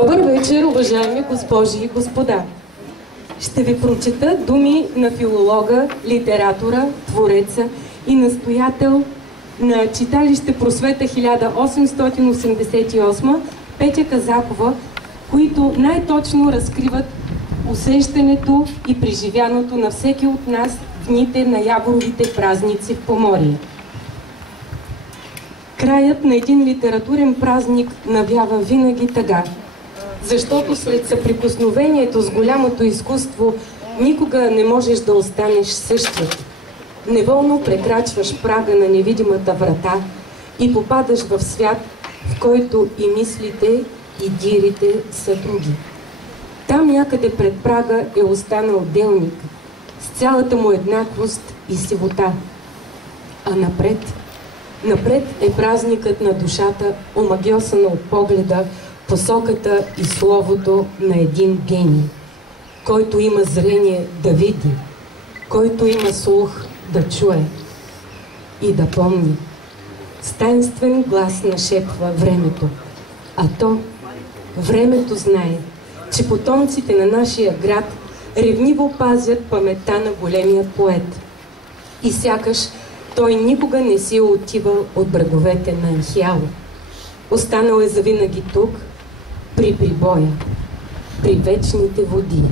Добър вечер, уважаеми госпожи и господа! Ще ви прочета думи на филолога, литератора, твореца и настоятел на читалище Просвета 1888 Петя Казакова, които най-точно разкриват усещането и преживяното на всеки от нас в дните на Яворовите празници в Поморие. Краят на един литературен празник навява винаги тъга, защото след съприкосновението с голямото изкуство никога не можеш да останеш същият. Неволно прекрачваш прага на невидимата врата и попадаш в свят, в който и мислите, и дирите са други. Там някъде пред прага е останал делник, с цялата му еднаквост и сивота. А напред е празникът на душата, омагьосана от погледа, посоката и словото на един гений, който има зрение да види, който има слух да чуе и да помни. С таинствен глас нашепва времето, а то, времето знае, че потомците на нашия град ревниво пазят паметта на големия поет. И сякаш той никога не си е отивал от бреговете на Анхиало. Останал е завинаги тук, при прибоя, при вечните води,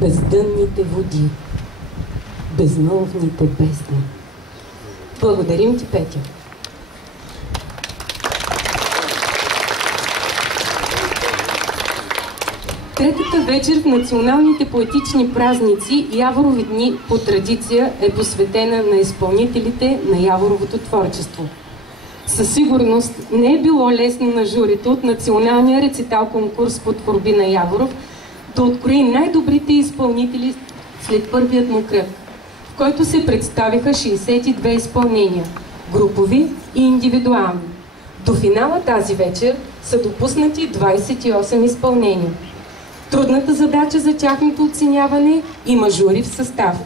бездънните води, безмълвните бездни. Благодарим ти, Петя! Третата вечер в националните поетични празници Яворови дни по традиция е посветена на изпълнителите на Яворовото творчество. Със сигурност не е било лесно на журито от националния рецитал конкурс по творби на Яворов да открои най-добрите изпълнители след първият му кръг, в който се представиха 62 изпълнения – групови и индивидуални. До финала тази вечер са допуснати 28 изпълнения. Трудната задача за тяхното оценяване има жури в състав.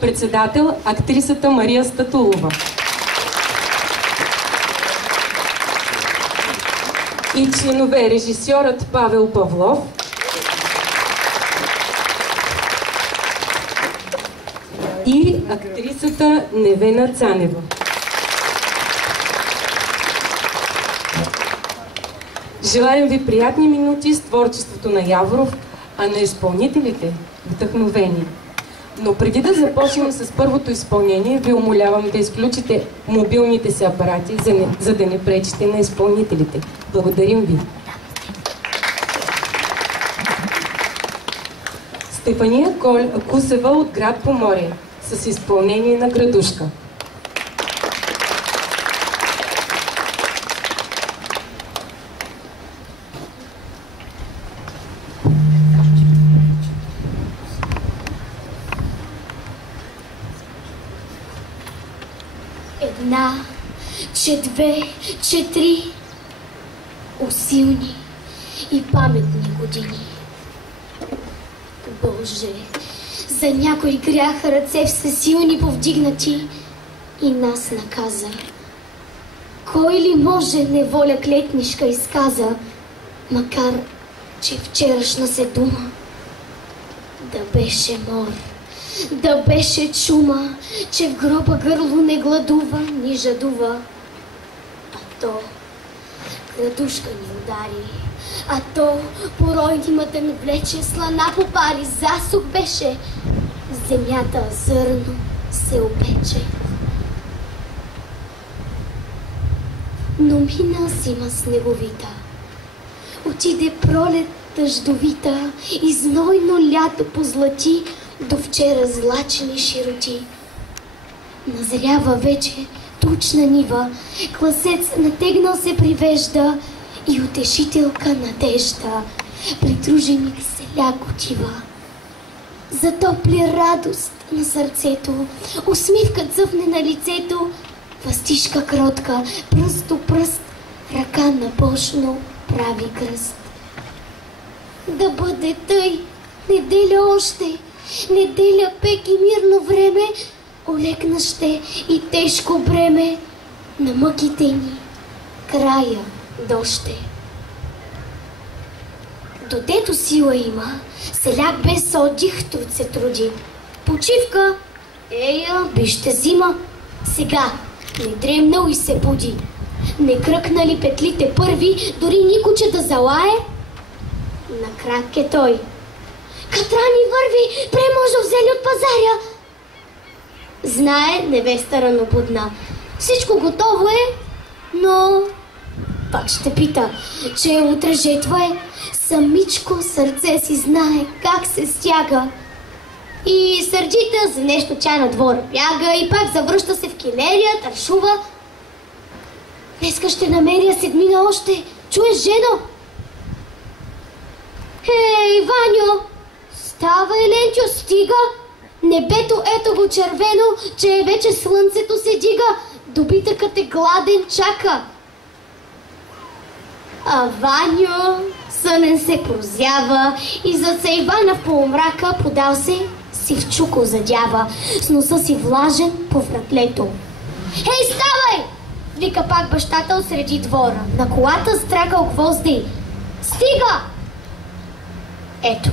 Председател – актрисата Мария Статулова. И членове режисьорът Павел Павлов, и актрисата Невена Цанева. Желаем ви приятни минути с творчеството на Яворов, а на изпълнителите – вдъхновение. Но преди да започнем с първото изпълнение, ви умолявам да изключите мобилните си апарати, за да не пречите на изпълнителите. Благодарим ви! Стефания Кусева от град Поморие с изпълнение на Градушка. Една, че две, че три, усилни и паметни години. Боже, за някой грях ръце всесилни повдигнати и нас наказа. Кой ли може неволя клетнишка изказа, макар че вчерашна се дума да беше мор, да беше чума, че в гроба гърло не гладува, ни жадува. А то градушка ни удари, а то порой димата ни влече, слана по пари, засух беше, земята зърно се опече. Но мина зима снеговита, отиде пролет дъждовита и знойно лято позлати до вчера злачени широти. Назрява вече тучна нива, класец натегнал се привежда и утешителка надежда, придруженик селяк отива. За топли радост на сърцето, усмивка цъфне на лицето, въстишка кротка, пръст до пръст, ръка набожно прави кръст. Да бъде тъй, неделя още, неделя пек и мирно време, олекна ще и тежко бреме на мъките ни, края доще. Додето сила има, селяк без отдих труд се труди. Почивка, ея, бище зима. Сега не дремнал и се буди. Не кръкнали петлите първи, дори никуче да залае. На крак е той. Катрани върви, преможно взели от пазаря. Знае невеста ранобудна. Всичко готово е, но пак ще пита, че утре жетва е. Самичко сърце си знае как се стяга. И сърдита за нещо чай на двора бяга и пак завръща се в келерия, тършува. Днеска ще намеря седмина още. Чуеш, жено? Хей, Ваньо! Става, Елентио, стига! Небето ето го червено, че вече слънцето се дига. Добитъкът е гладен, чака. А Ваньо сънен се прозява и зад Ивана в полумрака подал се сивчуко задява, с носа си влажен по вратлето. Хей, ставай! Вика пак бащата отсреди двора. На колата стракал гвозди. Стига! Ето,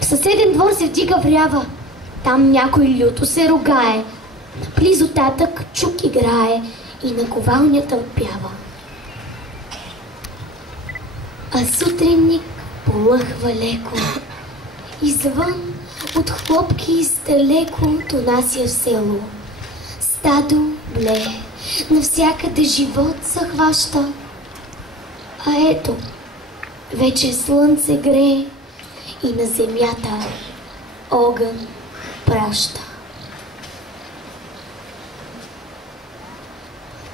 в съседен двор се вдига врява. Там някой люто се ругае. Наблизо татък чук играе и на ковалнята отпява. А сутринник полъхва леко. Извън от хлопки издалеко донася в село. Стадо блее, навсякъде живот захваща. А ето, вече слънце грее и на земята огън праща.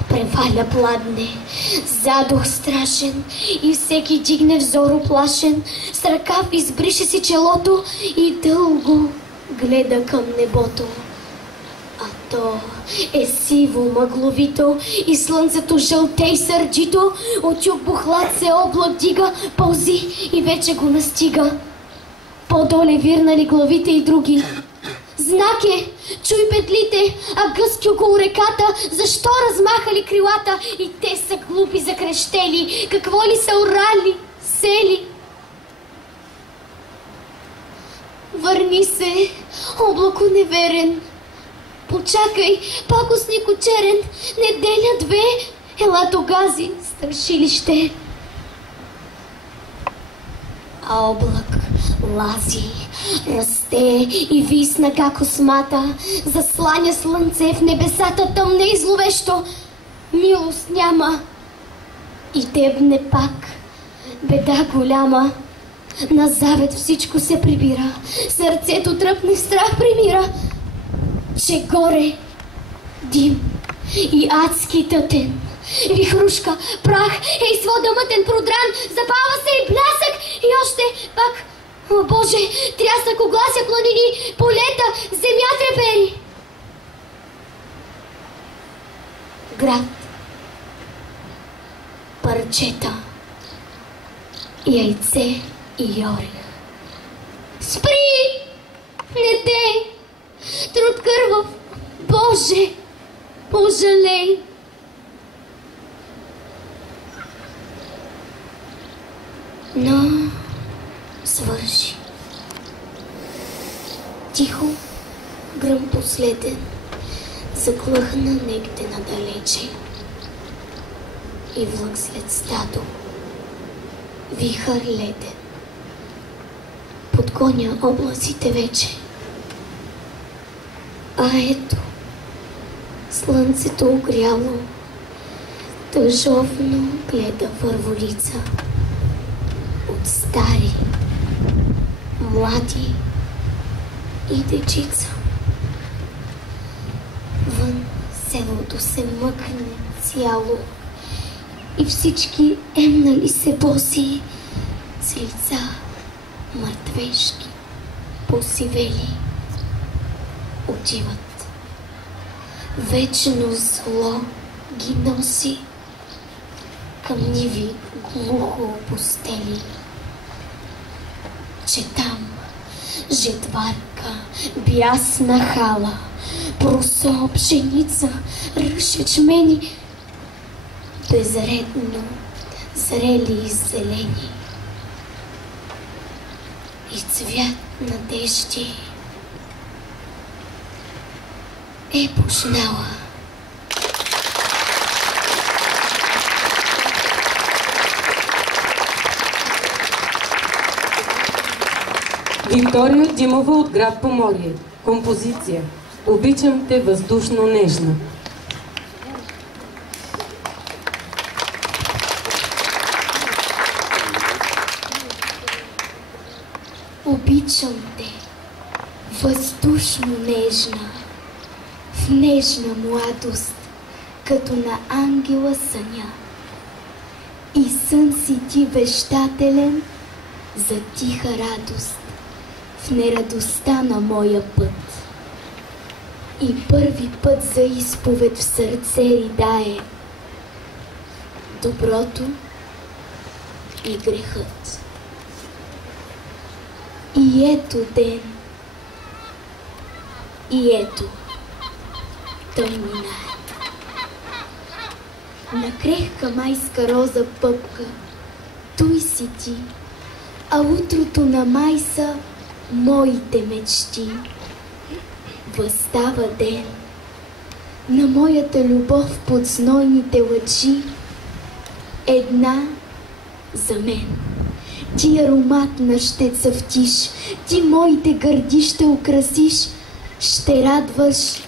Преваля пладне, задух страшен и всеки дигне взор оплашен, с ръкав избрише си челото и дълго гледа към небото. А то е сиво мъгловито и слънцето жълтей сърдито, от юг бухлад се облак дига, пълзи и вече го настига. По-доле вирнали главите и други. Знак е, чуй петлите, а гъски около реката, защо размахали крилата и те са глупи закрещели, какво ли са орали, сели. Върни се, облако неверен, почакай, пакостник очерен, неделя две, ела тогази, страшилище. А облак лази, расте и висна как осмата, засланя слънце в небесата тъмне и зловещо. Милост няма и дебне пак беда голяма. На завет всичко се прибира, сърцето тръпне в страх примира, че горе дим и адски тътен, вихрушка, прах, ей свода мътен продран, запава се и блясък и още пак. О, Боже, трясък оглася планини, полета, земя трепери. Град, парчета, яйце и орех. Спри! Не дей! Труд кървав! Боже, пожалей! Но свърши. Тихо, гръм последен, заглъхна негде надалече. И влак след стадо, вихър леден, подгоня облаците вече. А ето, слънцето огряло, тъжовно гледа върволица. От стари, млади и дечица. Вън селото се мъкне цяло и всички емнали се боси, с лица мъртвешки, посивели. Отиват. Вечно зло ги носи към ниви глухо опустели. Че там жетварка, бясна хала, просо, пшеница, ръж, ячмени, безредно зрели и зелени. и цвят надежди е пожнала. Виктория Димова от град Поморие. Композиция "Обичам те въздушно нежна". Обичам те въздушно нежна, в нежна младост, като на ангела съня. И сън си ти вещателен за тиха радост в нерадостта на моя път. И първи път за изповед в сърце ридае доброто и грехът. И ето ден, и ето тъмнина. На крехка майска роза пъпка, той си ти, а утрото на май са моите мечти. Въстава ден на моята любов под знойните лъчи, една за мен. Ти ароматна ще цъфтиш, ти моите гърди ще украсиш, ще радваш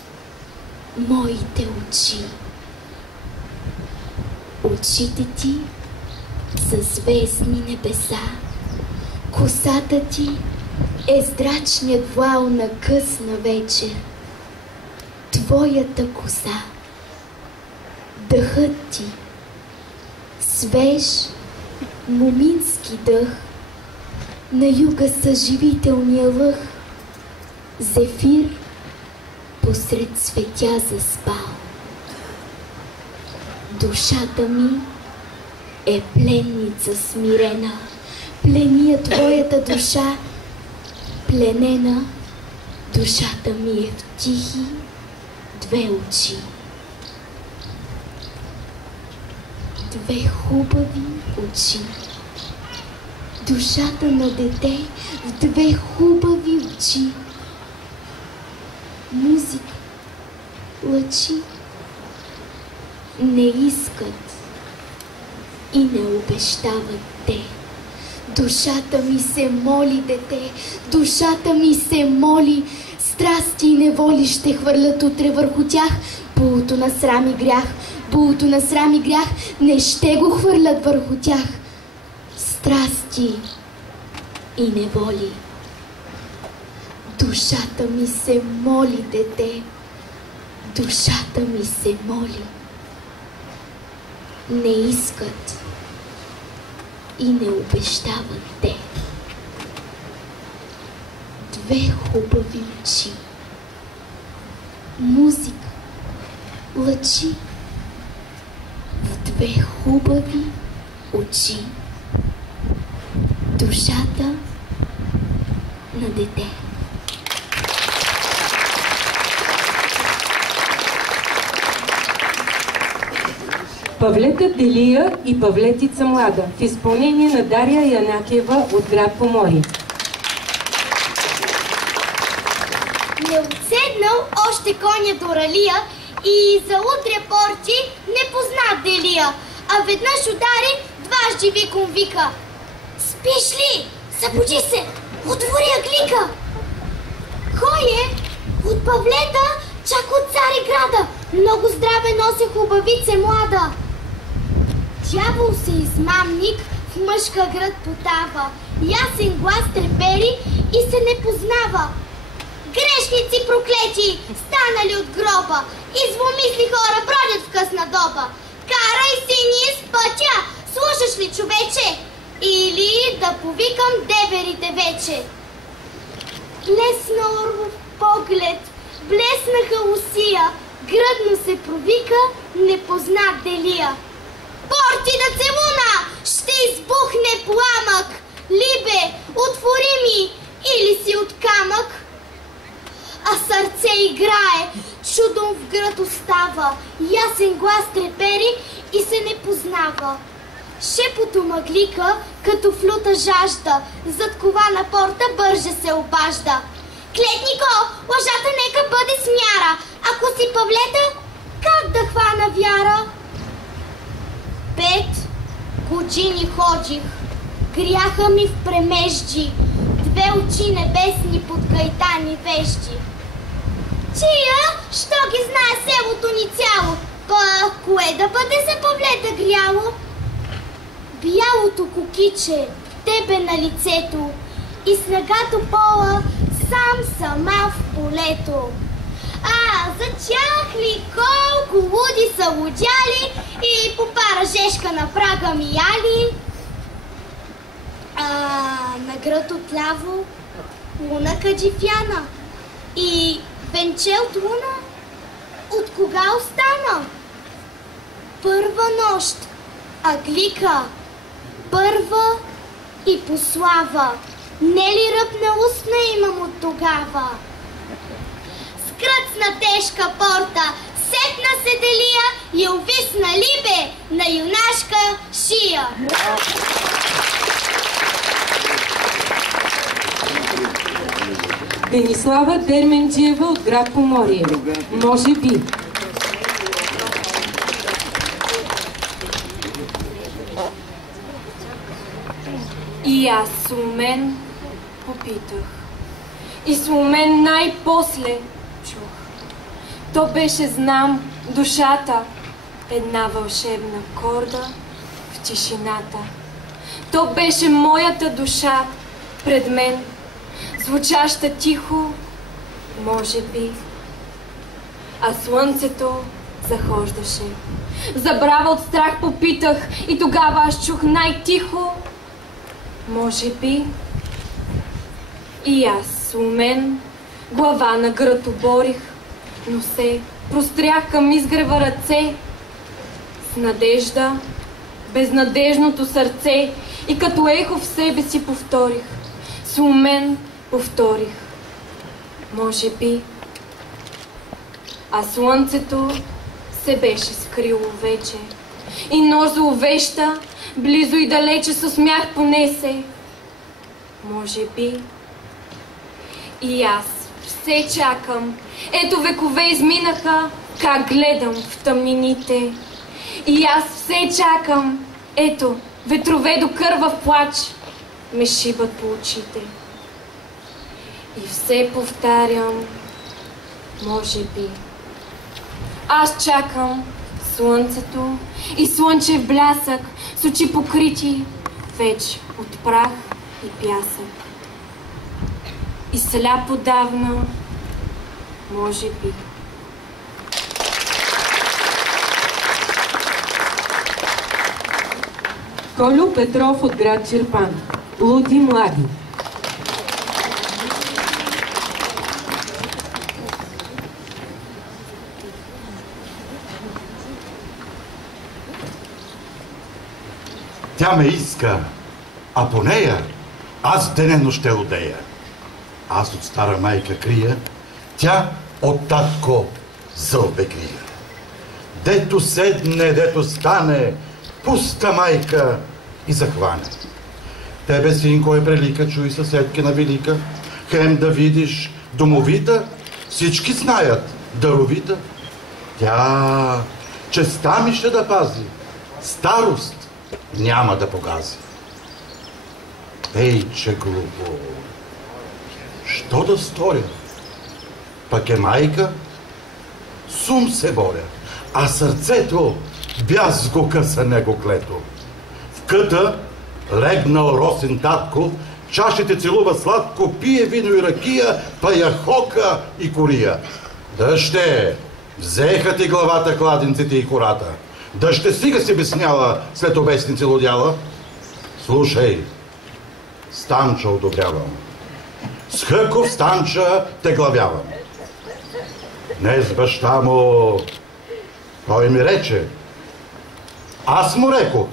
моите очи. Очите ти са звездни небеса, косата ти е здрачният вал на късна вечер. Твоята коса, дъхът ти, свеж момински дъх, на юга съживителния лъх, зефир посред цветя заспал. Душата ми е пленница смирена, пления твоята душа, пленена, душата ми е в тихи две очи. Две хубави очи. Душата на дете в две хубави очи. Музика, лъчи не искат и не обещават те. Душата ми се моли, дете, душата ми се моли. Страсти и неволи ще хвърлят утре върху тях. Булото на срам и грях, булото на срам и грях не ще го хвърлят върху тях. Страсти и неволи. Душата ми се моли, дете, душата ми се моли. Не искат и не обещават те. Две хубави очи. Музика, лъчи в две хубави очи. Душата на дете. Павлета Делия и Павлетица млада в изпълнение на Дария Янакиева от град Поморие. Не отседнал още коня до ралия и за утре порти не позна Делия, а веднъж удари, дважди виком вика: "Спиш ли? Събуди се! Отвори аглика!" Кой е? От Павлета, чак от Цариграда. Много здраве носи хубавице млада. Дявол се измамник в мъжка град потава. Ясен глас трепери и се не познава. Грешници проклети, станали от гроба, и зломисли хора бродят в късна доба. Карай си ни с пътя, слушаш ли, човече? Или да повикам деверите вече? Блесна орлов поглед, блеснаха усия, гръдно се провика непознат Делия. "Порти на целуна, ще избухне пламък! Либе, отвори ми, или си от камък!" А сърце играе, чудом в град остава, ясен глас трепери и се не познава. Шепото мъглика, като флута жажда, зад кована порта бърже се обажда. Клетнико, лъжата нека бъде с мяра, ако си павлета, как да хвана вяра? 5 години ходих, гряха ми в премежджи, 2 очи небесни под кайтани вежди. Чия, що ги знае селото ни цяло, па кое да бъде за павлета гряло? Бялото кукиче, тебе на лицето и снагато пола сама в полето. За тях ли колко луди са лудяли и по пара жешка на прага мияли? На град отляво луна каджифяна и венче от луна от кога остана? Първа нощ, аглика, първа и по слава, не ли ръпне устна имам от тогава? Скръцна тежка порта, сетна се Делия и увисна либе на юнашка шия. Денислава Дерменджиева от град Поморие. Може би. И аз с умен попитах. И с умен най-после чух. То беше, знам, душата, една вълшебна корда в тишината. То беше моята душа пред мен, звучаща тихо, може би. А слънцето захождаше. Забрава от страх попитах и тогава аз чух най-тихо, може би. И аз с умен глава на град оборих, но се прострях към изгрева ръце с надежда, безнадежното сърце и като ехо в себе си повторих. С умен повторих. Може би. А слънцето се беше скрило вече. И нож зловеща, близо и далече с смях понесе. Може би. И аз все чакам. Ето векове изминаха, как гледам в тъмнините. И аз все чакам. Ето, ветрове до кървав плач ме шибат по очите. И все повтарям, може би. Аз чакам слънцето и слънчев блясък с очи покрити вече от прах и пясък. И сляп отдавна, може би. Колю Петров от град Чирпан. Луди млади. Тя ме иска, а по нея аз денено ще одея. Аз от стара майка крия, тя от татко зълбе крия. Дето седне, дето стане, пуска майка и захване. Тебе, синко, е прелика, чуй съседки на велика, хем да видиш домовита, всички знаят, даровита. Тя честа ми ще да пази, старост няма да погази. Ей, че глупо, що да сторя? Пък е майка, сум се боря, а сърцето бяз го къса него клето. В къта легнал росен татко, чашите целува сладко, пие вино и ракия, па я хока и кория. Дъще, взеха ти главата, кладенците и кората. Дъще стига си обясняла след обесни целодяла. Слушай, Станча одобрявам. С Хъков Станча те главявам. Днес баща му, той ми рече, аз му рекох,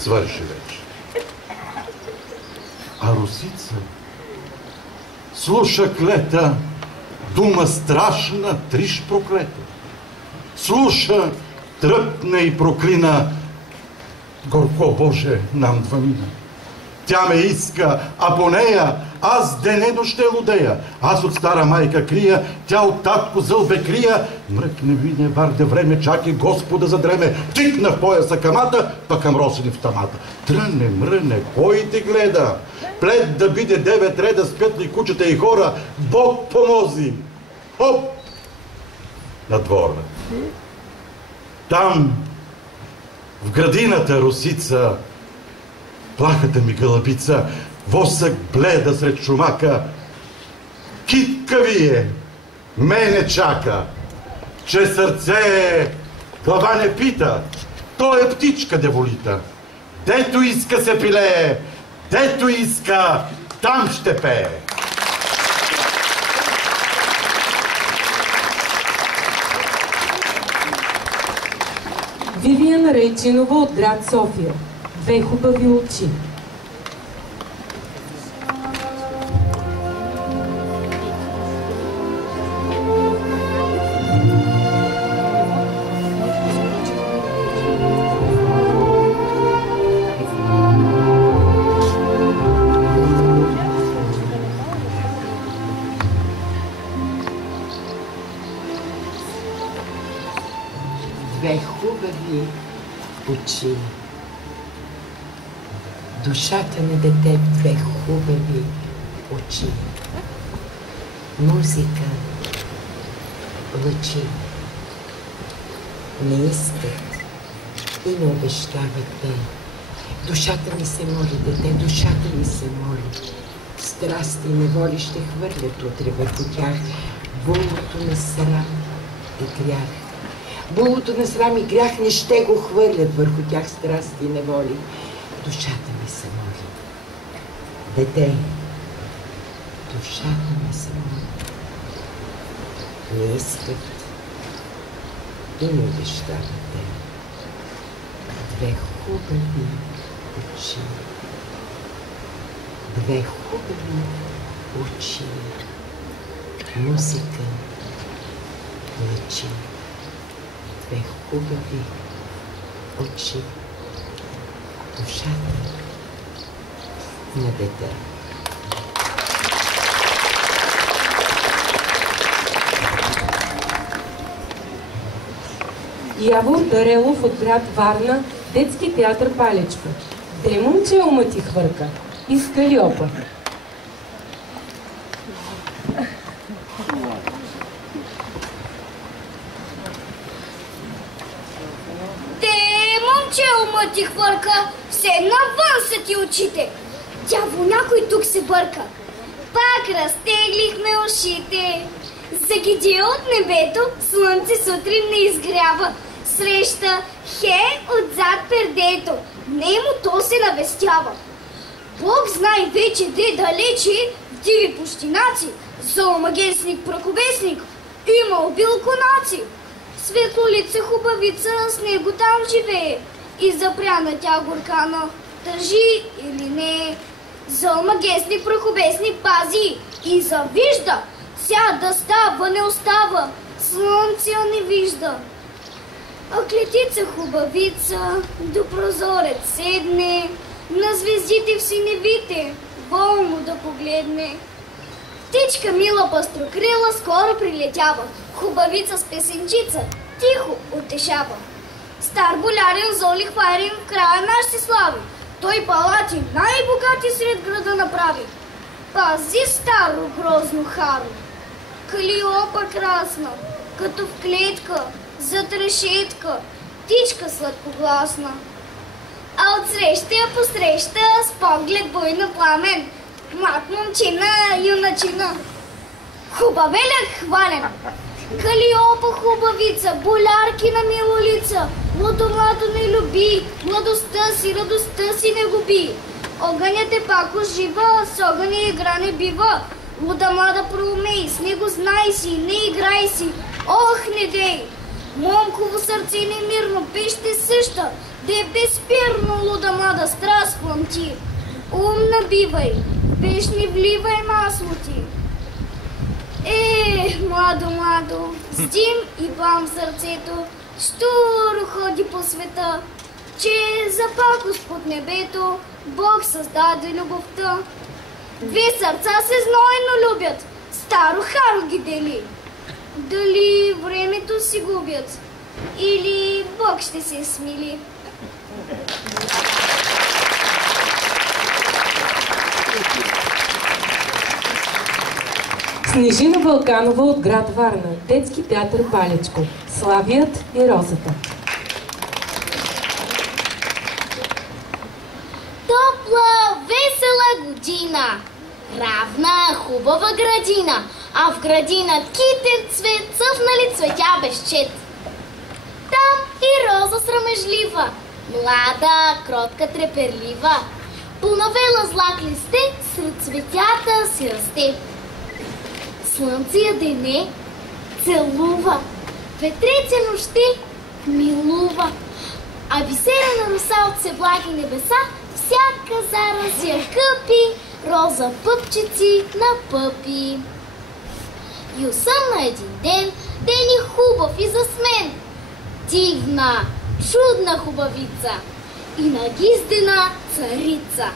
свърши вече. А Русица слуша клета, дума страшна, триш проклета. Слуша, тръпна и проклина, Горко Боже нам двамина. Тя ме иска, а по нея аз денено ще лудея. Аз от стара майка крия, тя от татко зълбе крия. Мръкне вине, варде време, чаки Господа задреме. Тикна в пояса камата, па към росени в тамата. Тръне, мръне, кой те гледа? Плед да биде 9 реда, спят ли кучета и хора? Бог помози! Хоп! На двора. Там, в градината Росица, плахата ми гълъбица, восък бледа сред шумака. Китка вие, мене чака, че сърце глава не пита, то е птичка деволита. Дето иска се пилее, дето иска, там ще пее. Вивиан Райчинова от град София. Две хубави очи. Две хубави очи. Душата на дете в две хубави очи. Музика, лъчи. Не искат и не обещават те. Душата ми се моли, дете, душата ми се моли. Страсти и неволи ще хвърлят утре върху тях булото на срам и грях. Булото на срам и грях не ще го хвърлят върху тях страсти и неволи. Душата ми се моли. Дете, душата ми се моли. Не искат и не обещават те. Две хубави очи. Две хубави очи. Музика, лъчи. Две хубави очи. Душата на дете. Явор Дарелов от град Варна, детски театър Палечко. Де момче ума ти хвърка? Иска ли опа? Ума ти хвърка, все навън са ти очите. Дявол, някой тук се бърка. Пак разтеглихме ушите. Загиди от небето, слънце сутрин не изгрява. Среща хе отзад пердето, немо то се навестява. Бог знай вече де далече, в диви пущинаци, зоомагесник, прокобесник, има убил конаци. Светлолица хубавица, с него там живее. И запряна тя горкана, държи или не. Зоомагесник, прахобесник пази и завижда. Ся да става, не остава, слънце не вижда. А клетица хубавица до прозорец седне, на звездите в синевите волно да погледне. Птичка мила пастрокрила скоро прилетява, хубавица с песенчица тихо утешава. Стар болярин золи хварин в края наш си слави, той палати най-богати сред града направи. Пази старо грозно харо, Калиопа красна, като в клетка, зад решетка, птичка сладкогласна. А отсреща я посреща с поглед буйно пламен, млад момчина, юначина. Хубавеляк хвален, Калиопа хубавица, боляркина милолица, младо не люби, младостта си, радостта си не губи. Огънят е пак ожива, с огъня игра не бива. Луда млада проумей, с него знай си, не играй си, ох не дей. Момково сърце немирно, пеще съща, да е безспирно луда млада страст пламти. Ум набивай, пеш не вливай масло ти. Младо, с дим и бам в сърцето, щуро ходи по света. че за пакост под небето Бог създаде любовта. Две сърца се знойно любят, старо харо ги дели. Дали времето си губят, или Бог ще се смили? Снежина Балканова от град Варна, детски театър Палечко, Славият и Розата. Топла, весела година, равна, хубава градина, а в градина китен цвет, цъфнали цветя без чет. Там и роза срамежлива, млада, кротка, треперлива, понавела злат листе, сред цветята си расте. Слънце я дене, целува, ветреце нощи милува, а висера на роса от себлаги небеса, всяка зара си я къпи, роза пъпчици на пъпи. И усъмна един ден, ден и хубав и засмен, дивна, чудна хубавица и нагиздена царица.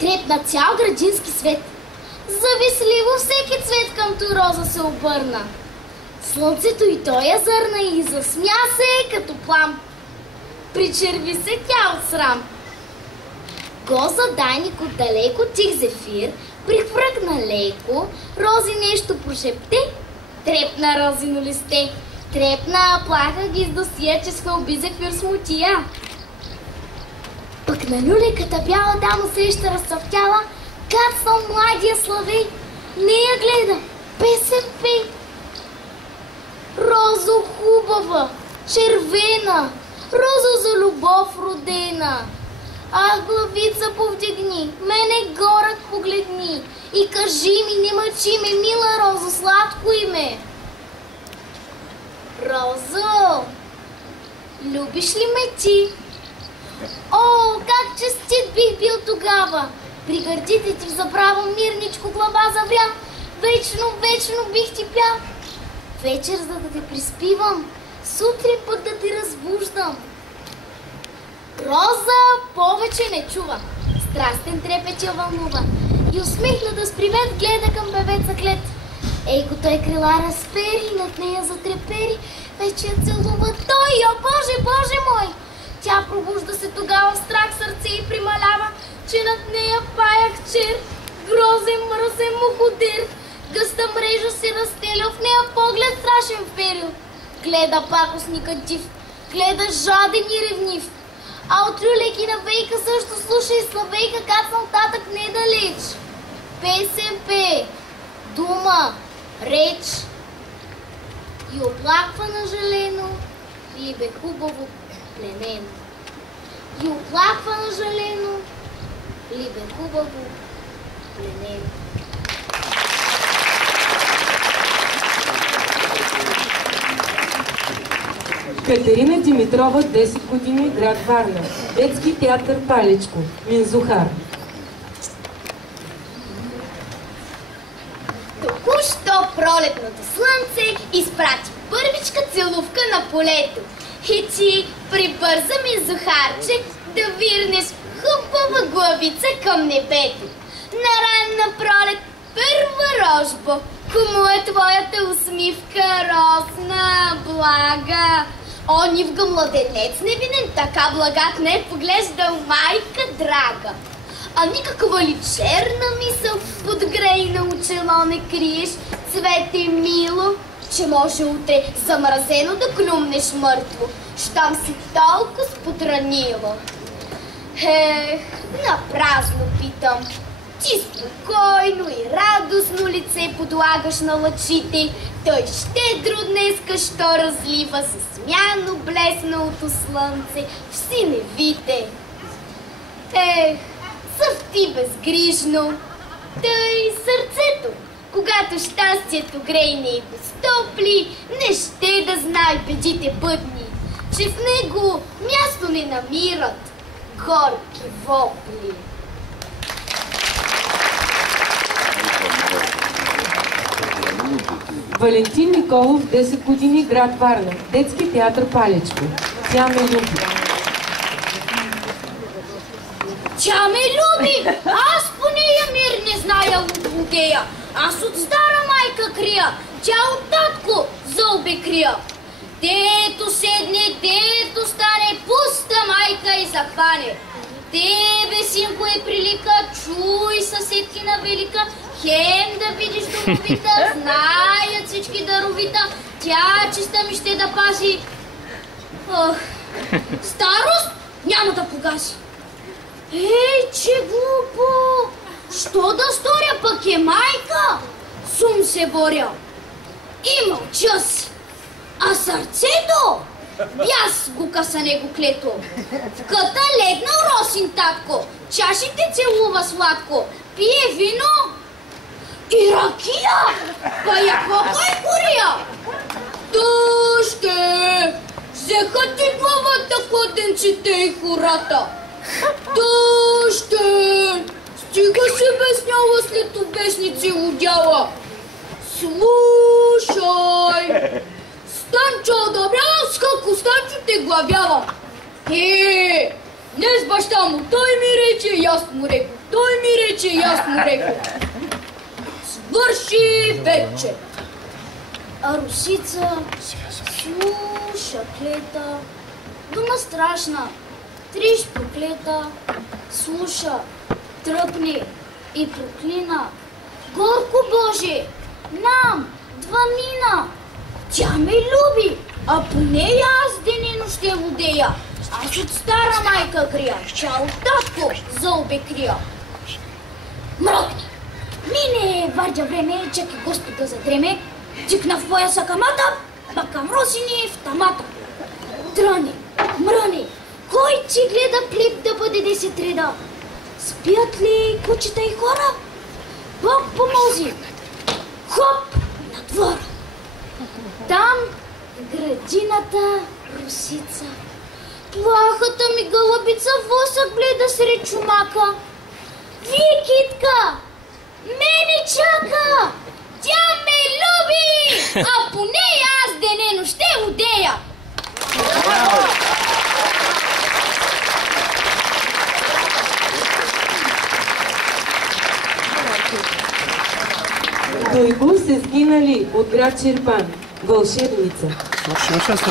Трепна цял градински свет, завистливо всеки цвет към ту роза се обърна. Слънцето и той я зърна и засмя се като плам. Причерви се тя от срам. Го задайник отдалеко тих зефир, прихвръкна леко, Рози нещо прошепте, трепна розино листе, трепна, плаха ги с досия, че схълби зефир смутия. Пък на люлеката бяла дама среща разцъфтяла, кацнал младия славей, нея гледа, песен пей. Розо хубава, червена, роза за любов родена. Ах, главица повдигни, мене горът погледни и кажи ми, не мъчи ме, мила розо, сладко име. Розо, любиш ли ме ти? О, как честит бих бил тогава! При гърдите ти в забрава мирничко глава завря, вечно, вечно бих ти пял. Вечер, за да те приспивам, сутрин пък да те разбуждам. Роза повече не чува, страстен трепет я вълнува и усмихната с привет гледа към певеца клет. Ейко той крила разпери, над нея затрепери, вече я целува той, о Боже, Боже мой! Тя пробужда се тогава в страх сърце и прималява, че над нея паяк чер, грозен мръсен муходир, гъста мрежа се разстеля, в нея поглед страшен вперил. Гледа пакостникът див, гледа жаден и ревнив, а от люлеки на вейка също слуша и славейка кацнал татък недалеч. Песен пее, дума, реч и оплаква нажалено, и бе хубаво пленено. И оплаква нажалено, ли бе хубаво пленено. Катерина Димитрова, 10 години, град Варна. Детски театър Палечко, Минзухар. Току-що пролетното слънце изпрати първичка целувка на полето. И ти прибърза Минзухарче да вирнеш хубава главица към небето. На ранна пролет първа рожбо, кому е твоята усмивка росна, блага? Онивга младенец невинен, така благат не е поглеждал майка драга. А никаква ли черна мисъл под грейно чело не криеш, цвете мило, че може утре замразено да клюмнеш мъртво, щом си толкова сподранило. Ех, напразно питам. Ти спокойно и радостно лице подлагаш на лъчите, той щедро днеска, що разлива със смяно блесналото слънце в синевите. Ех, съвти безгрижно, тъй сърцето, когато щастието грейне и го стопли, не ще да знае бедите бъдни, че в него място не намират горки вопли. Валентин Николов, 10 години, град Варна. Детски театър Палечко. Тя ме люби. Тя ме люби! Аз по нея мир не зная лудея. Аз от стара майка крия, тя от татко зълбе крия. Дето седне, дето стане, пуста майка и захване. Тебе, синко, е прилика, чуй съседкина велика, хем да видиш домовита, знаят всички даровита, тя чиста ми ще да пази. Ох, старост няма да погаси. Ей, че глупо! Що да сторя, пък е майка? Сум се боря. И мълча си. А сърцето? Бяс го късане го клето. В къта легнал Росин татко. Чашите целува сладко. Пие вино и ракия. Па я колко е гория. Тъще! Взеха ти главата, кладенците и хората. Тъще! Стига се безняла след обещници удяла. Слушай! Станчо одобрява, скълко Станчо те главява. Днес баща му, той ми рече и аз му реко. Той ми рече и аз му реко. Свърши вече. А Русица слуша клета. Дума страшна, триш проклета. Слуша, тръпни и проклина. Горко Боже, нам, дванина. Тя ме люби, а по нея аз денено ще лудея. Аз от стара майка крия, тя от татко зълбе крия. Мръкни! Мине вардя време, чакай Господ да задреме, тикна в пояса камата, па към Росини в тамата. Тръни, мръни, кой ти гледа плеп да бъде 10 реда? Спят ли кучета и хора? Бог помози! Хоп на двора! Там в градината Русица. Плахата ми гълъбица восък гледа сред чумака. Викитка! Мене чака! Тя ме люби! А по нея аз денено ще лудея! Дойбу се сгинали от град Чирпан, вълшебница. Ще слушаш.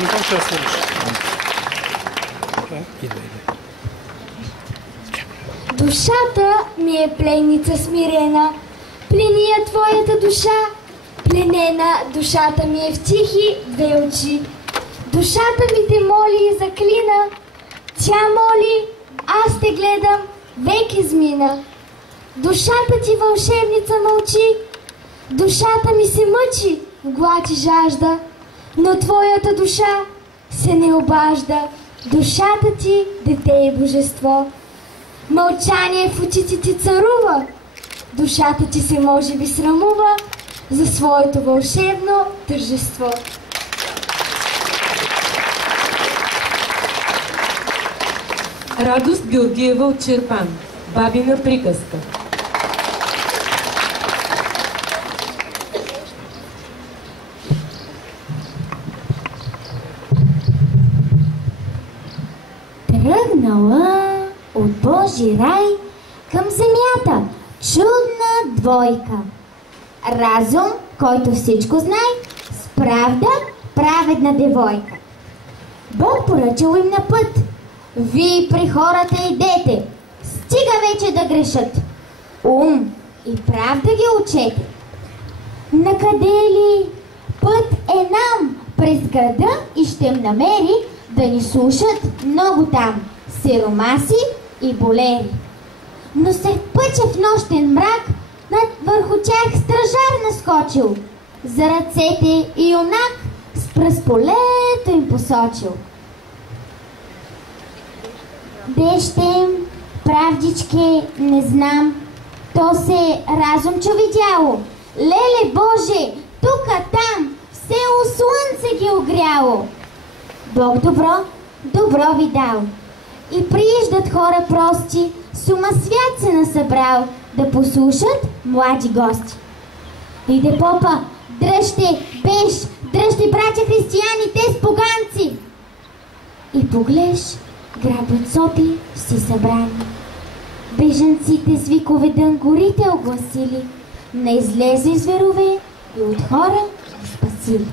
Не ще слушаш. Душата ми е пленница смирена, плени я твоята душа. Пленена душата ми е в тихи две очи. Душата ми те моли и заклина. Тя моли, аз те гледам, век измина. Душата ти, вълшебница, мълчи. Душата ми се мъчи, глад и жажда, но твоята душа се не обажда. Душата ти, дете и божество. Мълчание в очите ти царува. Душата ти се може би срамува за своето вълшебно тържество. Радост Георгиева от Чирпан. Бабина приказка. Тръгнала от Божи рай към земята чудна двойка. Разум, който всичко знае, с правда праведна девойка. Бог поръчал им на път. Вие при хората идете, стига вече да грешат. Ум и правда ги учете. Накъде ли? Път е нам през града и ще им намери да ни слушат много там, сиромаси и болери. Но след пътя в нощен мрак над върху тях стражар наскочил, за ръцете и юнак с пръсполето им посочил. Де ще им, правдички, не знам, то се разумчо видяло. Леле Боже, тука там, все у слънце ги огряло. Бог добро ви дал. И прииждат хора прости, с ума свят се насъбрал, да послушат млади гости. Иде попа, дръжте, беж, дръжте, братя християни, те с поганци. И поглеш, Градът Софи си събрани. Бежанците с викове дънгорите огласили, не излезли зверове и от хора ги спасили.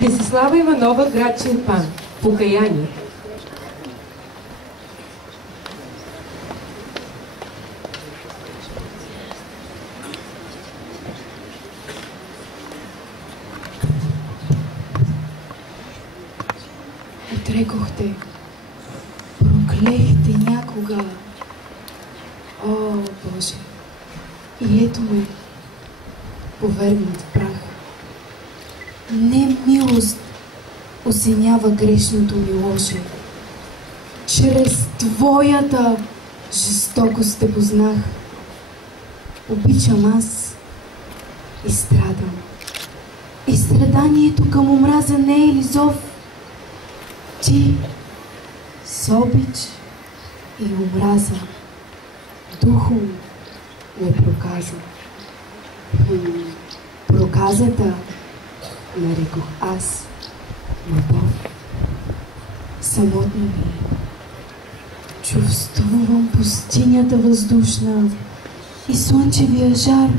Десислава Иванова, град Чирпан. Покаяние. Отрекохте, проклехте някога. О, Боже! И ето ме, повергнат в прах. Не милост осенява грешното ми ложе. Чрез Твоята жестокост те познах. Обичам аз и страдам. И страданието към омраза не е ли зов? Ти с обич и омраза духом ме проказа. Проказата нарекох аз любов. Самотно ми е. Чувствувам пустинята въздушна и слънчевия жар.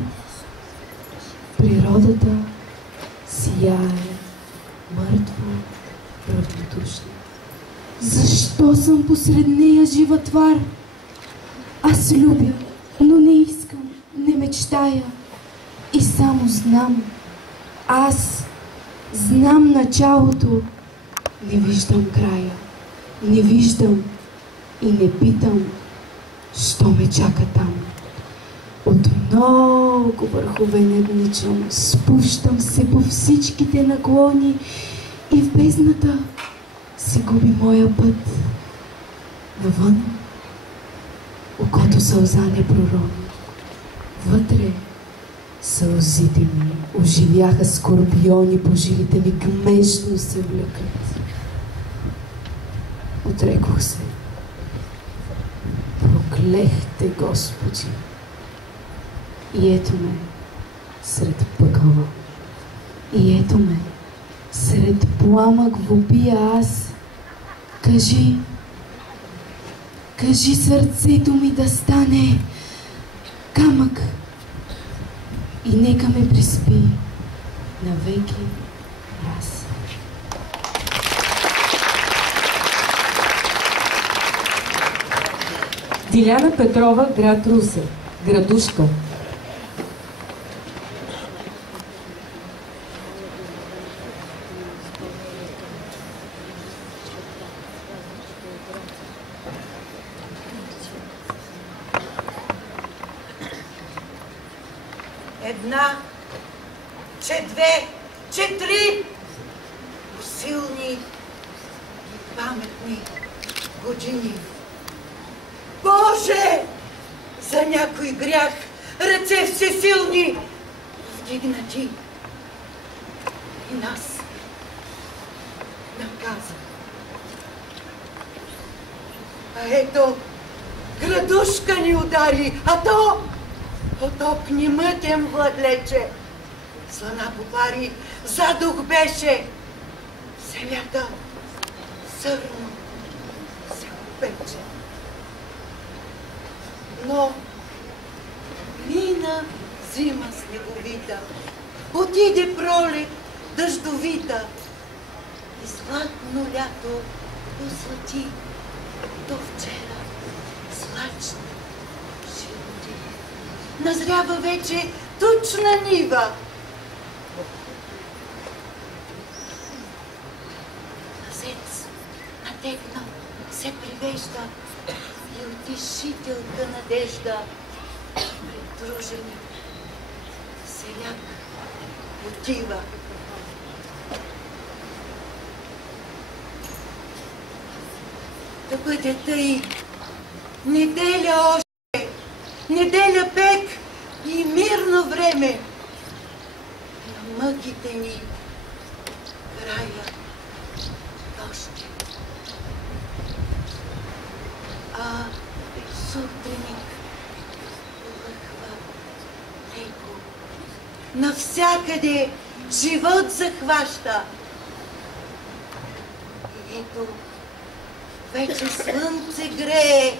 Природата сияе мъртво, равнодушна. Защо съм посред нея жива твар? Аз любя, но не искам, не мечтая. И само знам, аз знам началото, не виждам края. Не виждам и не питам, що ме чака там. От много върхове надничам, спущам се по всичките наклони и в бездната се губи моя път. Навън окото сълза не пророни. Вътре сълзите ми оживяха скорпиони, по жилите ми гмежно се влекат. Отрекох се. Проклехте, Господи. И ето ме сред пъкъла. И ето ме сред пламък вопия аз. Кажи, кажи сърцето ми да стане камък и нека ме приспи навеки раз. Диляна Петрова, град Русе. Градушка. Една, че две, че три силни и паметни години. Боже! За някой грях ръце всесилни вдигнати и нас наказа. А ето, градушка ни удари, а то поток ни мътен владлече. Слана по пари, задух беше. Земята сърно се опече. Но мина зима снеговита, отиде пролет дъждовита и златно лято посвети до вчера слачни животи. Назрява вече тучна нива. Лазец натегнал се привежда и утешителка надежда. Придружени селяк отива. Да бъде тъй, неделя още, неделя пек и мирно време. На мъките ни края още. А сутреник лъхва леко. Навсякъде живот захваща. И ето, вече слънце грее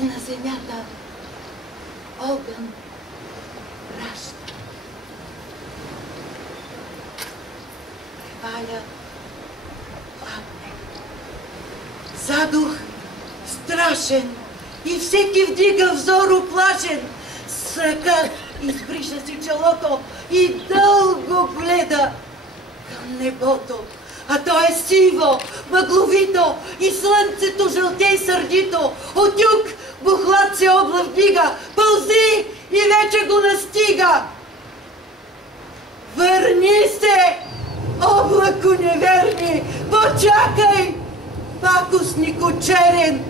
и на земята огън ражда. Преваля пладне. Задух страшен и всеки вдига взор уплашен. С ръка избриша си челото и дълго гледа към небото. А то е сиво, мъгловито и слънцето жълтей сърдито. От юг бухлад се облак вдига, пълзи и вече го настига. Върни се, облако неверни, почакай, пакостнико черен.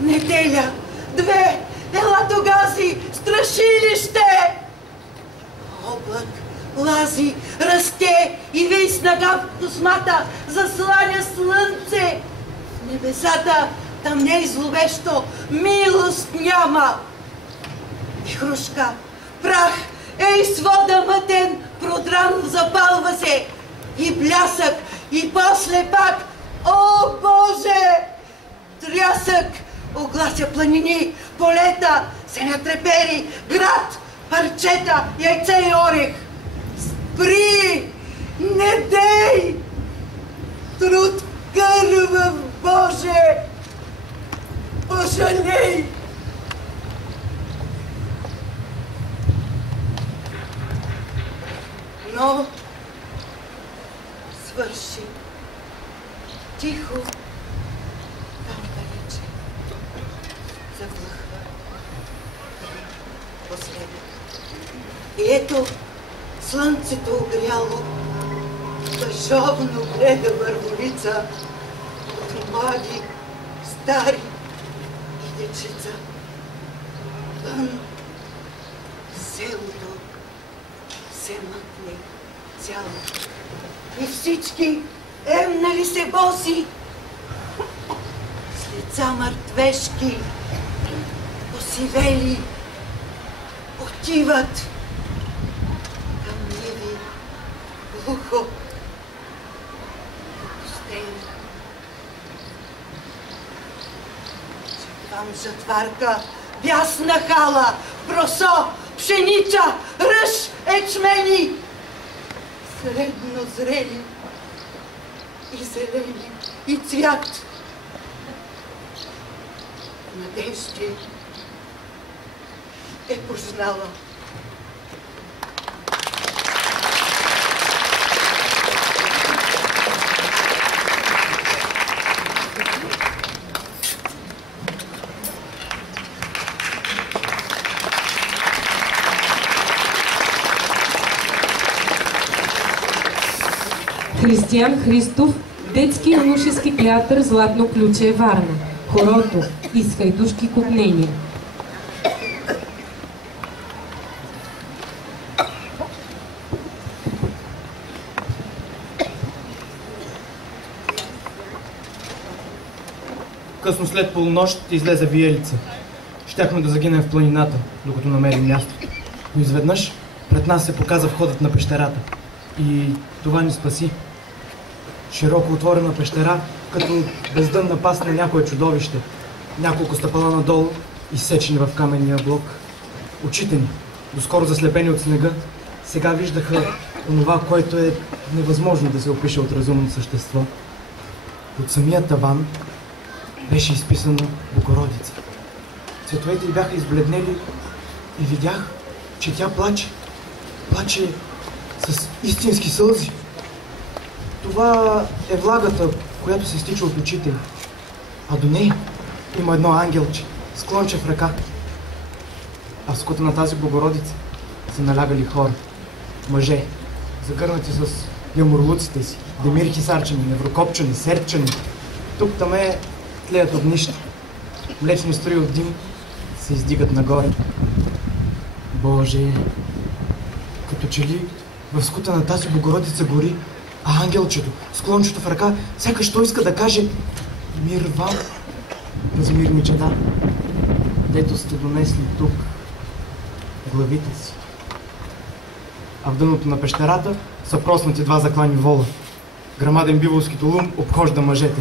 Неделя, две, ела тогази, страшилище! Облак лази, расте и вей снага в космата, засланя слънце. Небесата тъмней зловещо, милост няма. Вихрушка, прах, ей свода мътен, продран запалва се. И блясък, и после пак, о Боже! Трясък, оглася планини, полета, се натрепери, град, парчета, яйце и орех. Спри! Не дей! Труд кървав, Боже! Пожалей! Но свърши. Тихо, там далече, завлъхва последно. И ето слънцето огряло, тъжовно гледа върволица от млади, стари и дечица. Вън селото се мъкне цяло. И всички емнали се боси, с лица мъртвешки, посивели, отиват към ниви глухо пустели. Четвам жатварка, бясна хала, просо, пшеница, ръж, ечмени, средно зрели и зелени, и цвят. Надежди е познала. Християн Христов, детски юношески театър Златно ключе, Варна. Хорото из хайдушки купнения. Късно след полунощ излезе виелица. Щяхме да загинем в планината, докато намерим място. Но изведнъж пред нас се показа входът на пещерата. И това ни спаси. Широко отворена пещера, като бездънна паст на някое чудовище. Няколко стъпала надолу, изсечени в каменния блок. Очите ни, доскоро заслепени от снега, сега виждаха онова, което е невъзможно да се опише от разумно същество. От самия таван беше изписано Богородица. Цветовете й бяха избледнели и видях, че тя плаче. Плаче с истински сълзи. Това е влагата, която се стича от очите й. А до нея има едно ангелче, с клонче в ръка. А в скута на тази Богородица са налягали хора. Мъже, загърнати с ямурлуците си, демирки сарчени, неврокопчани, серчани. Тук таме тлеят огнища. Млечни струи от дим се издигат нагоре. Боже, като че ли в скута на тази Богородица гори, а ангелчето с клончето в ръка сякаш той иска да каже: мир вам, размирни чеда, дето сте донесли тук главите си. А в дъното на пещерата са проснати два заклани вола. Грамаден биволски толум обхожда мъжете.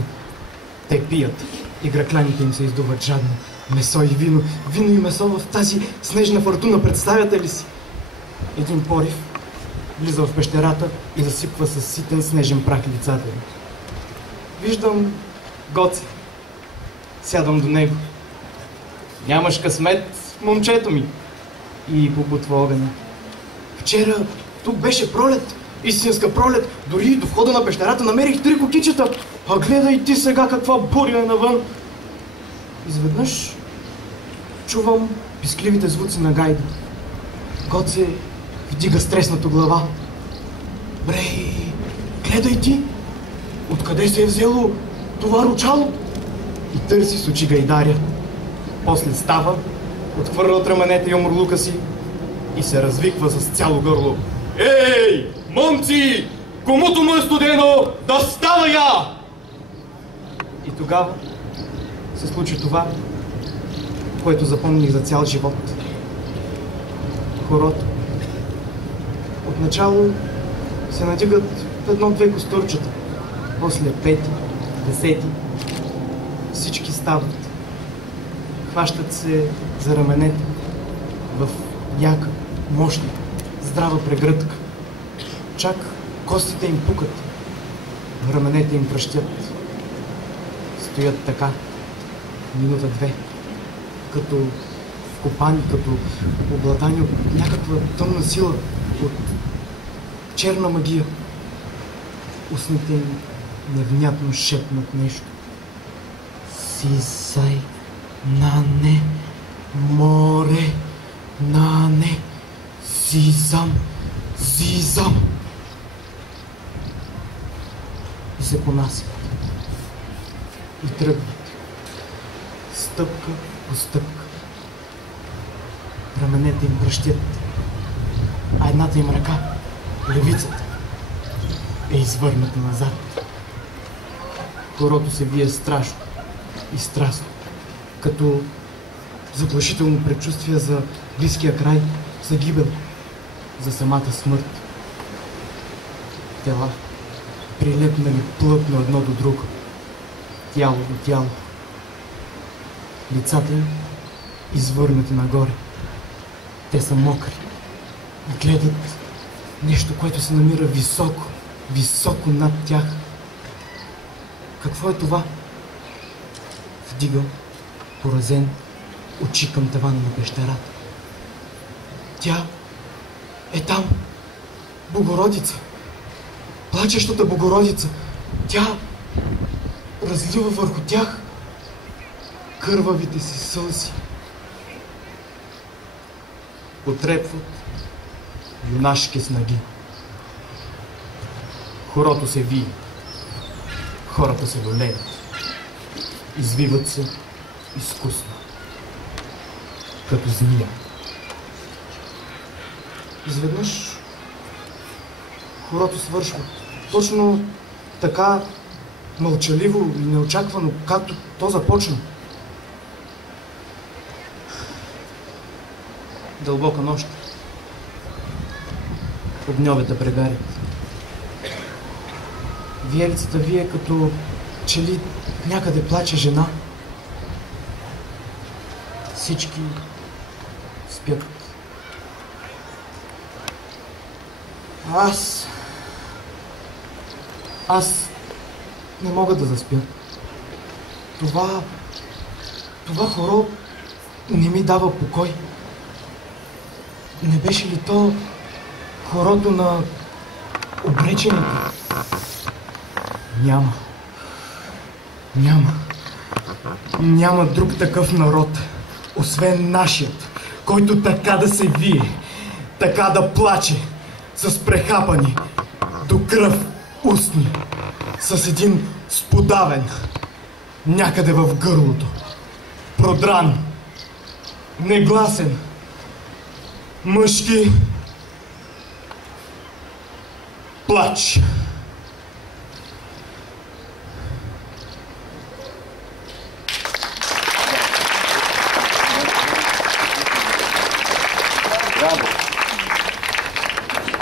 Те пият и гракляните им се издуват жадно. Месо и вино, вино и месо в тази снежна фортуна, представяте ли си? Един порив влиза в пещерата и засипва с ситен снежен прах лицата им. Виждам Гоце. Сядам до него. Нямаш късмет, момчето ми. И побутва огъня. Вчера тук беше пролет, истинска пролет. Дори до входа на пещерата намерих 3 кукичета. А гледай ти сега каква буря е навън. Изведнъж чувам пискливите звуци на гайда. Гоце вдига стреснато глава. Брей, гледай ти! Откъде се е взело това ручало? И търси с очи гайдаря. После става, отхвърля от раменете юморлука си и се развиква с цяло гърло. Ей, момци! Комуто му е студено, да става я! И тогава се случи това, което запомних за цял живот. Хорото. Отначало се надигат в 1-2 костурчета, после 5, 10. Всички стават. Хващат се за раменете в яка, мощна, здрава прегръдка. Чак костите им пукат, раменете им пръщят. Стоят така, минута-две, като вкопани, като обладани от някаква тъмна сила, от черна магия. Устните им невнятно шепнат нещо. Сисай, нане, море, нане, зизам, зизам. И се понасят. И тръгват. Стъпка по стъпка. Раменете им бръщят, а едната им ръка, левицата, е извърната назад. Хорото се вие страшно и страстно, като заплашително предчувствие за близкия край, за гибел, за самата смърт. Тела, прилепнали плътно едно до друго, тяло до тяло. Лицата им извърнати нагоре. Те са мокри и гледат нещо, което се намира високо, високо над тях. Какво е това? Вдигам, поразен, очи към тавана на пещерата. Тя е там. Богородица. Плачещата Богородица. Тя разлива върху тях кървавите си сълзи. Потрепват юнашки снаги. Хорото се вие. Хората се долеят. Извиват се изкусно. Като змия. Изведнъж хорото свършва. Точно така мълчаливо и неочаквано, както то започна. Дълбока нощ. Огньовете прегарят. Виелицата вие като че ли някъде плаче жена. Всички спят. Аз не мога да заспя. Това хоро не ми дава покой. Не беше ли то хорото на обречените? Няма друг такъв народ, освен нашият, който така да се вие, така да плаче, с прехапани до кръв устни, с един сподавен някъде в гърлото, продран, негласен, мъжки плач.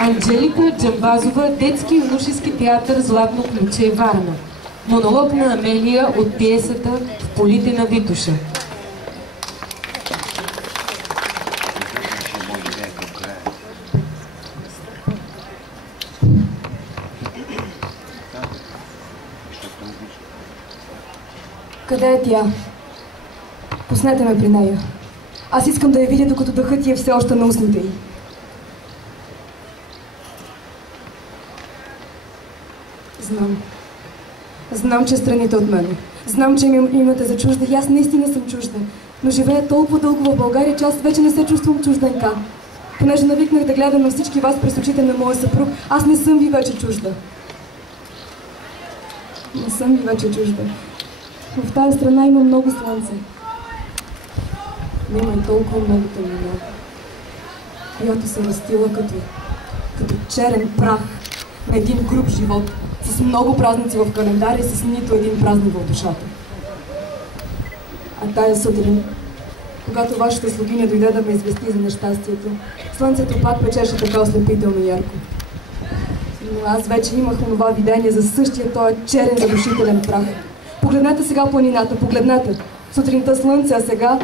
Анджелика Джамбазова, детски и юношески театър Златно ключе, Варна. Монолог на Амелия от пиесата В полите на Витоша. Къде е тя? Пуснете ме при нея. Аз искам да я видя, докато дъхът ти е все още на устните й. Знам, че страните от мен. Знам, че имате за чужда и аз наистина съм чужда. Но живея толкова дълго в България, че аз вече не се чувствам чужденка. Понеже навикнах да гледам на всички вас през очите на моя съпруг, аз не съм ви вече чужда. Не съм ви вече чужда. В тази страна има много слънце. Няма и толкова много тъмнина, която се разстила като черен прах на един груб живот, с много празници в календара и с нито един празник в душата. А тая сутрин, когато вашата слугиня дойде да ме извести за нещастието, слънцето пак печеше така ослепително ярко. Но аз вече имах онова видение за същия този черен задушителен прах. Погледнете сега планината, погледнете. Сутринта слънце, а сега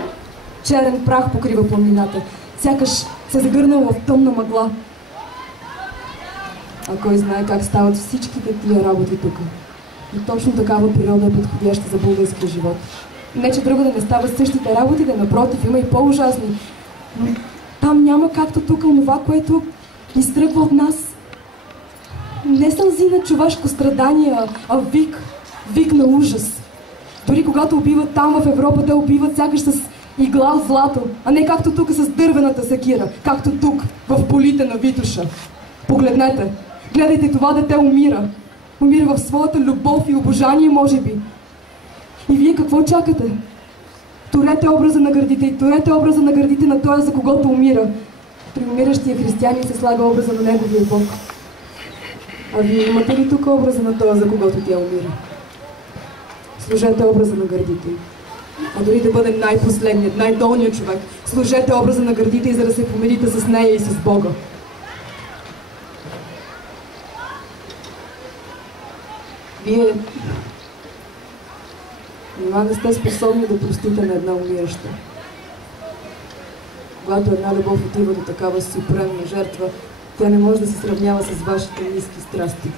черен прах покрива планината. Сякаш се загърнал в тъмна мъгла. А кой знае как стават всичките тия работи тук. И точно такава природа е подходяща за българския живот. Не, че друго да не става същите работи, да напротив, има и по-ужасни. Но там няма както тук онова, което изтръгва от нас. Не сълзи на човешко страдание, а вик на ужас. Дори когато убиват там в Европа, те убиват сякаш с игла от злато, а не както тук с дървената секира, както тук, в полите на Витоша. Погледнете, гледайте, това дете умира. Умира в своята любов и обожание, може би. И вие какво чакате? Турете образа на гърдите и турете образа на гърдите на този, за когото умира. При умиращия християнин се слага образа на неговия Бог. А вие имате ли тук образа на този, за когото тя умира? Служете образа на гърдите. А дори да бъде най-последният, най-долният човек, служете образа на гърдите и за да се помирите с нея и с Бога. Вие нима не сте способни да простите на една умираща. Когато една любов отива до такава супремна жертва, тя не може да се сравнява с вашите ниски страсти.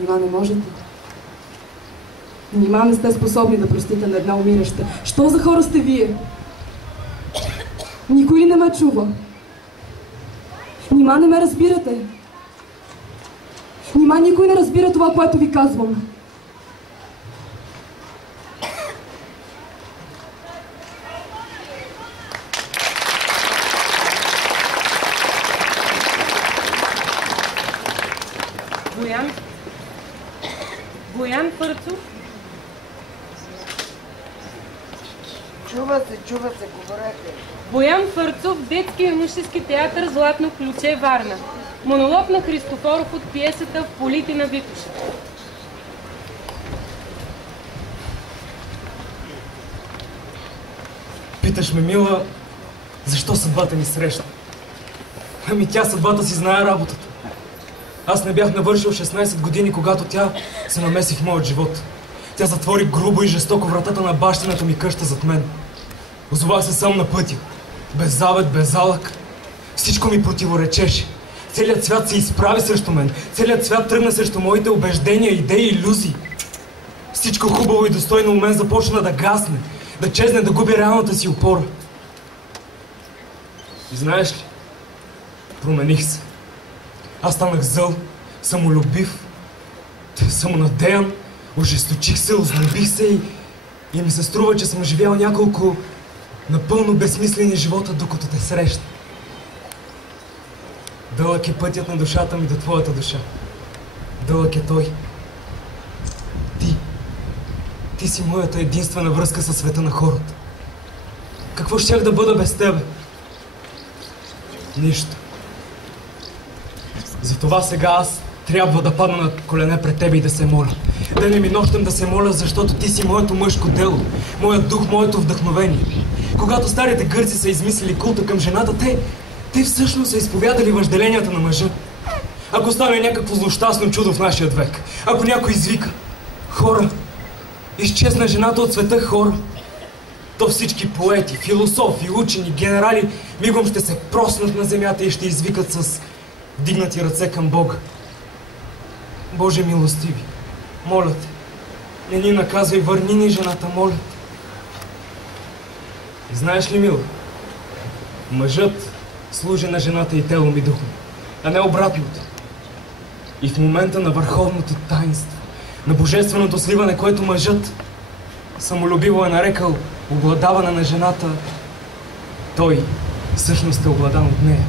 Нима не можете? Нима не сте способни да простите на една умираща. Що за хора сте вие? Никой ли не ме чува? Нима не ме разбирате? Нима никой не разбира това, което ви казвам? Боян Фърцов. Чува се, говорете. Боян Фърцов, детски юношески театър Златно ключе, Варна. Монолог на Христофоров от пиесата В полите на Витоша. Питаш ме, мила, защо съдбата ни срещна? Ами тя съдбата си знае работата. Аз не бях навършил 16 години, когато тя се намеси в моят живот. Тя затвори грубо и жестоко вратата на бащината ми къща зад мен. Озовах се сам на пътя. Без завет, без залък. Всичко ми противоречеше. Целият свят се изправи срещу мен. Целият свят тръгна срещу моите убеждения, идеи и илюзии. Всичко хубаво и достойно у мен започна да гасне, да чезне, да губи реалната си опора. И знаеш ли? Промених се. Аз станах зъл, самолюбив, самонадеян, ожесточих се, ознебих се и ми се струва, че съм живял няколко напълно безсмислени живота, докато те срещна. Дълъг е пътят на душата ми до твоята душа. Дълъг е той. Ти си моята единствена връзка със света на хората. Какво щях да бъда без тебе? Нищо. Затова сега аз трябва да падна на колене пред тебе и да се моля. Денем и нощем да се моля, защото ти си моето мъжко дело, моят дух, моето вдъхновение. когато старите гърци са измислили култа към жената, те всъщност са изповядали въжделенията на мъжа. Ако стане някакво злощастно чудо в нашия век, ако някой извика: хора, изчезна жената от света, хора, то всички поети, философи, учени, генерали мигом ще се проснат на земята и ще извикат с вдигнати ръце към Бога: Боже милостиви, моля те, не ни наказвай, върни ни жената, моля те. И знаеш ли, мила, мъжът служи на жената и телом и духом, а не обратното. И в момента на върховното таинство, на божественото сливане, което мъжът самолюбиво е нарекал обладаване на жената, той всъщност е обладан от нея.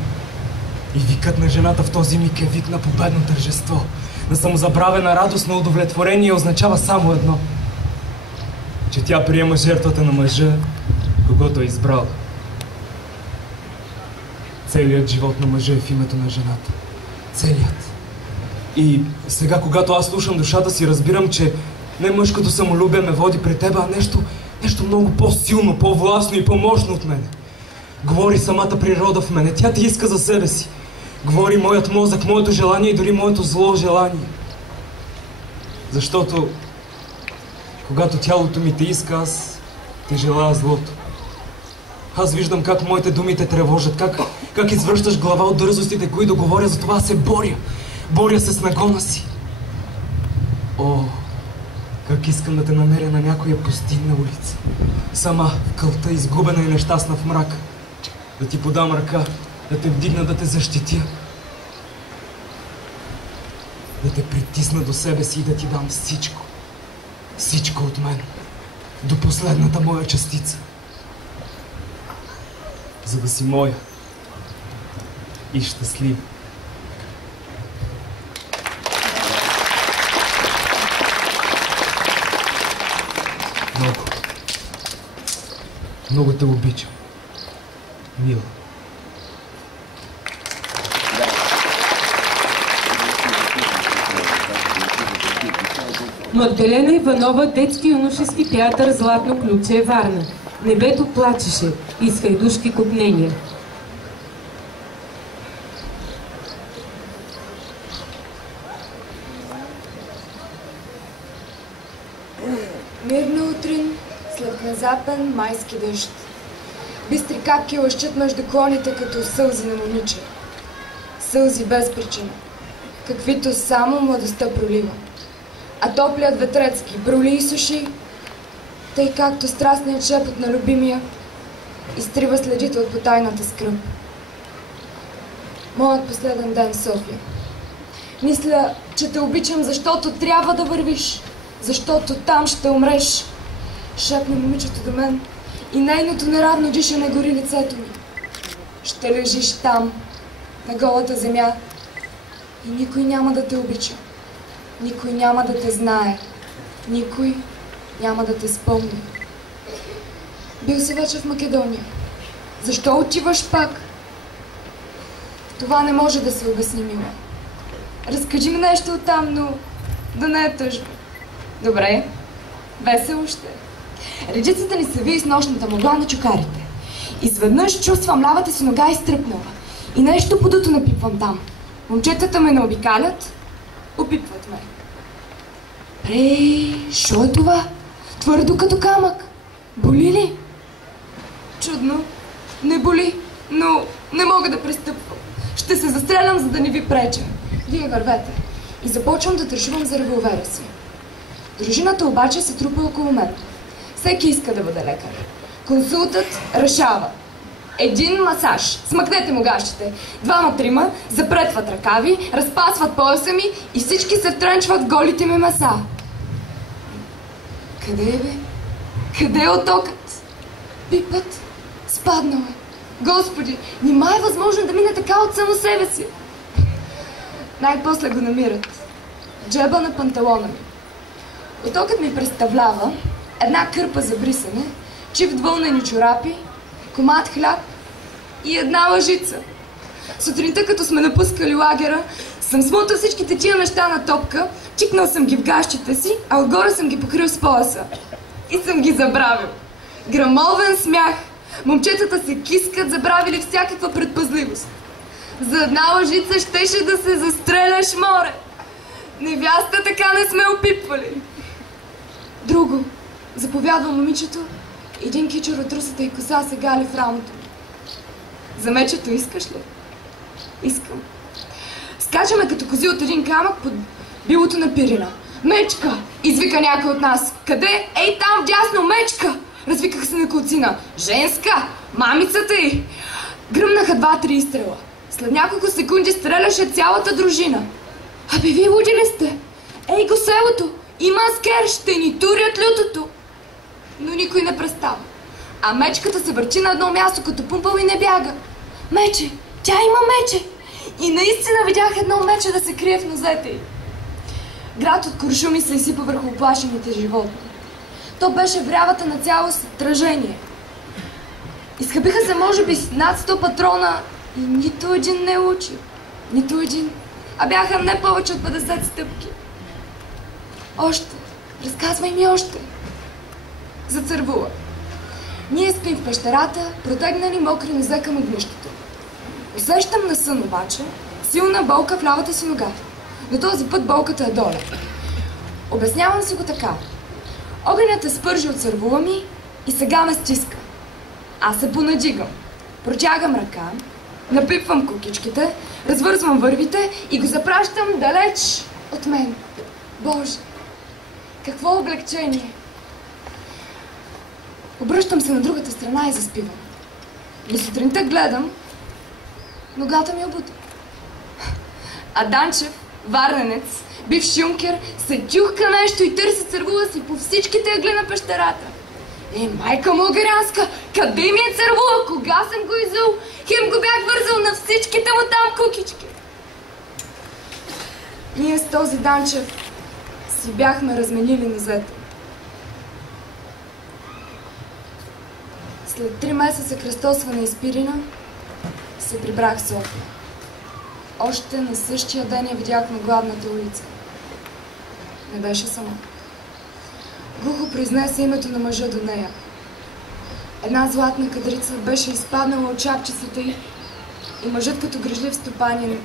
И викът на жената в този миг е вик на победно тържество, на самозабравена радост, на удовлетворение, означава само едно: че тя приема жертвата на мъжа, когото е избрал. Целият живот на мъжа е в името на жената. Целият. И сега, когато аз слушам душата си, разбирам, че не мъжкото самолюбие ме води при теб, а нещо много по-силно, по-властно и по-мощно от мене. Говори самата природа в мене. Тя ти иска за себе си. Говори моят мозък, моето желание и дори моето зло желание. Защото когато тялото ми те иска, аз ти желая злото. Аз виждам как моите думи те тревожат, как извръщаш глава от дързостите, които говоря, затова се боря. Боря се с нагона си. О, как искам да те намеря на някоя пустинна улица. Сама, в кълта, изгубена и нещастна в мрака. Да ти подам ръка, да те вдигна, да те защитя. Да те притисна до себе си и да ти дам всичко. Всичко от мен. До последната моя частица. За да си моя. И щастлив. Много те обичам, мила. Магдалена Иванова, детски юношески театър „Златно ключе“, Варна. Небето плачеше, из хайдушки копнения. Мирно утрин, след внезапен майски дъжд. Бистри капки лъщат между клоните като сълзи на момиче. Сълзи без причина, каквито само младостта пролива. А топлият ветрец ги броли и суши, тъй както страстният шепот на любимия изтрива следите от потайната скръб. Моят последен ден в София. Мисля, че те обичам, защото трябва да вървиш, защото там ще умреш. Шепне момичето до мен и нейното неравно дишане гори лицето ми. Ще лежиш там, на голата земя, и никой няма да те обича. Никой няма да те знае. Никой няма да те спомни. Бил си вече в Македония. Защо отиваш пак? Това не може да се обясни, мила. Разкажи ми нещо оттам, но да не е тъжно. Добре, весело ще. Редицата ни се вие с нощната мъгла на чукарите. Изведнъж чувствам лявата си нога изтръпнала и нещо подуто напипвам там. Момчетата ме наобикалят, опипват ме. Шо е това? Твърдо като камък. Боли ли? Чудно. Не боли, но не мога да пристъпвам. Ще се застрелям, за да не ви преча. Вие вървете. И започвам да тържувам за револвера си. Дружината обаче се трупа около мен. Всеки иска да бъде лекар. Консултът решава. Един масаж. Смъкнете му гащите. Двама-трима запретват ръкави, разпасват пояса ми и всички се втренчват голите ми меса. Къде е, бе? Къде е отокът? Пипът. Спаднал е. Господи, нима е възможно да мине така от само себе си? Най-после го намират. Джеба на панталона ми. Отокът ми представлява една кърпа за брисане, чифт вълнени чорапи, комат хляб и една лъжица. Сутринта, като сме напускали лагера, съм смутал всичките тия неща на топка, чикнал съм ги в гащите си, а отгоре съм ги покрил с пояса. И съм ги забравил. Грамовен смях, Момчетата се кискат, забравили всякаква предпазливост. За една лъжица щеше да се застреляш, море. Невяста така не сме опипвали. Друго, заповядва момичето, един кичер от русата и коса се гали в рамото. За мечето искаш ли? Искам. Скачаме като кози от един камък под билото на пирина. Мечка! Извика някой от нас. Къде? Ей там вдясно, мечка! Развикаха се на колцина. Женска! Мамицата й! Гръмнаха 2-3 изстрела. След няколко секунди стреляше цялата дружина. Абе, вие луди ли сте? Ей го селото! Има аскер, ще ни турят лютото! Но никой не престава. А мечката се върчи на едно място, като пумпал и не бяга. Мече! Тя има мече! И наистина видях едно мече да се крие в нозете й. Град от куршуми се изсипа върху оплашените животни. То беше врявата на цяло стражение. Изхъбиха се може би над 100 патрона и нито един не учи. Нито един. А бяха не повече от 50 стъпки. Още. Разказвай ми още. Зацървула. Ние спим в пещерата, протегнали мокри нозе към огнището. Усещам на сън обаче силна болка в лявата си нога. Но този път болката е доле. Обяснявам си го така. Огънят е спържи от цървула ми и сега ме стиска. Аз се понадигам. Протягам ръка, напипвам кукичките, развързвам вървите и го запращам далеч от мен. Боже, какво облегчение! Обръщам се на другата страна и заспивам. До сутринта гледам, ногата ми обута. А Данчев, варненец, бивш юнкер, се тюхка нещо и търси цървула си по всичките ъгли на пещерата. Майка му гарянска, къде ми е цървула? Кога съм го изул? Хем го бях вързал на всичките му там кукички. Ние с този Данчев си бяхме разменили нозете. След 3 месеца кръстосване из Пирина се прибрах в София. Още на същия ден я видях на главната улица. Не беше сама. Глухо произнесе името на мъжа до нея. Една златна кадрица беше изпаднала от чапчицата й и мъжът като грижлив стопанин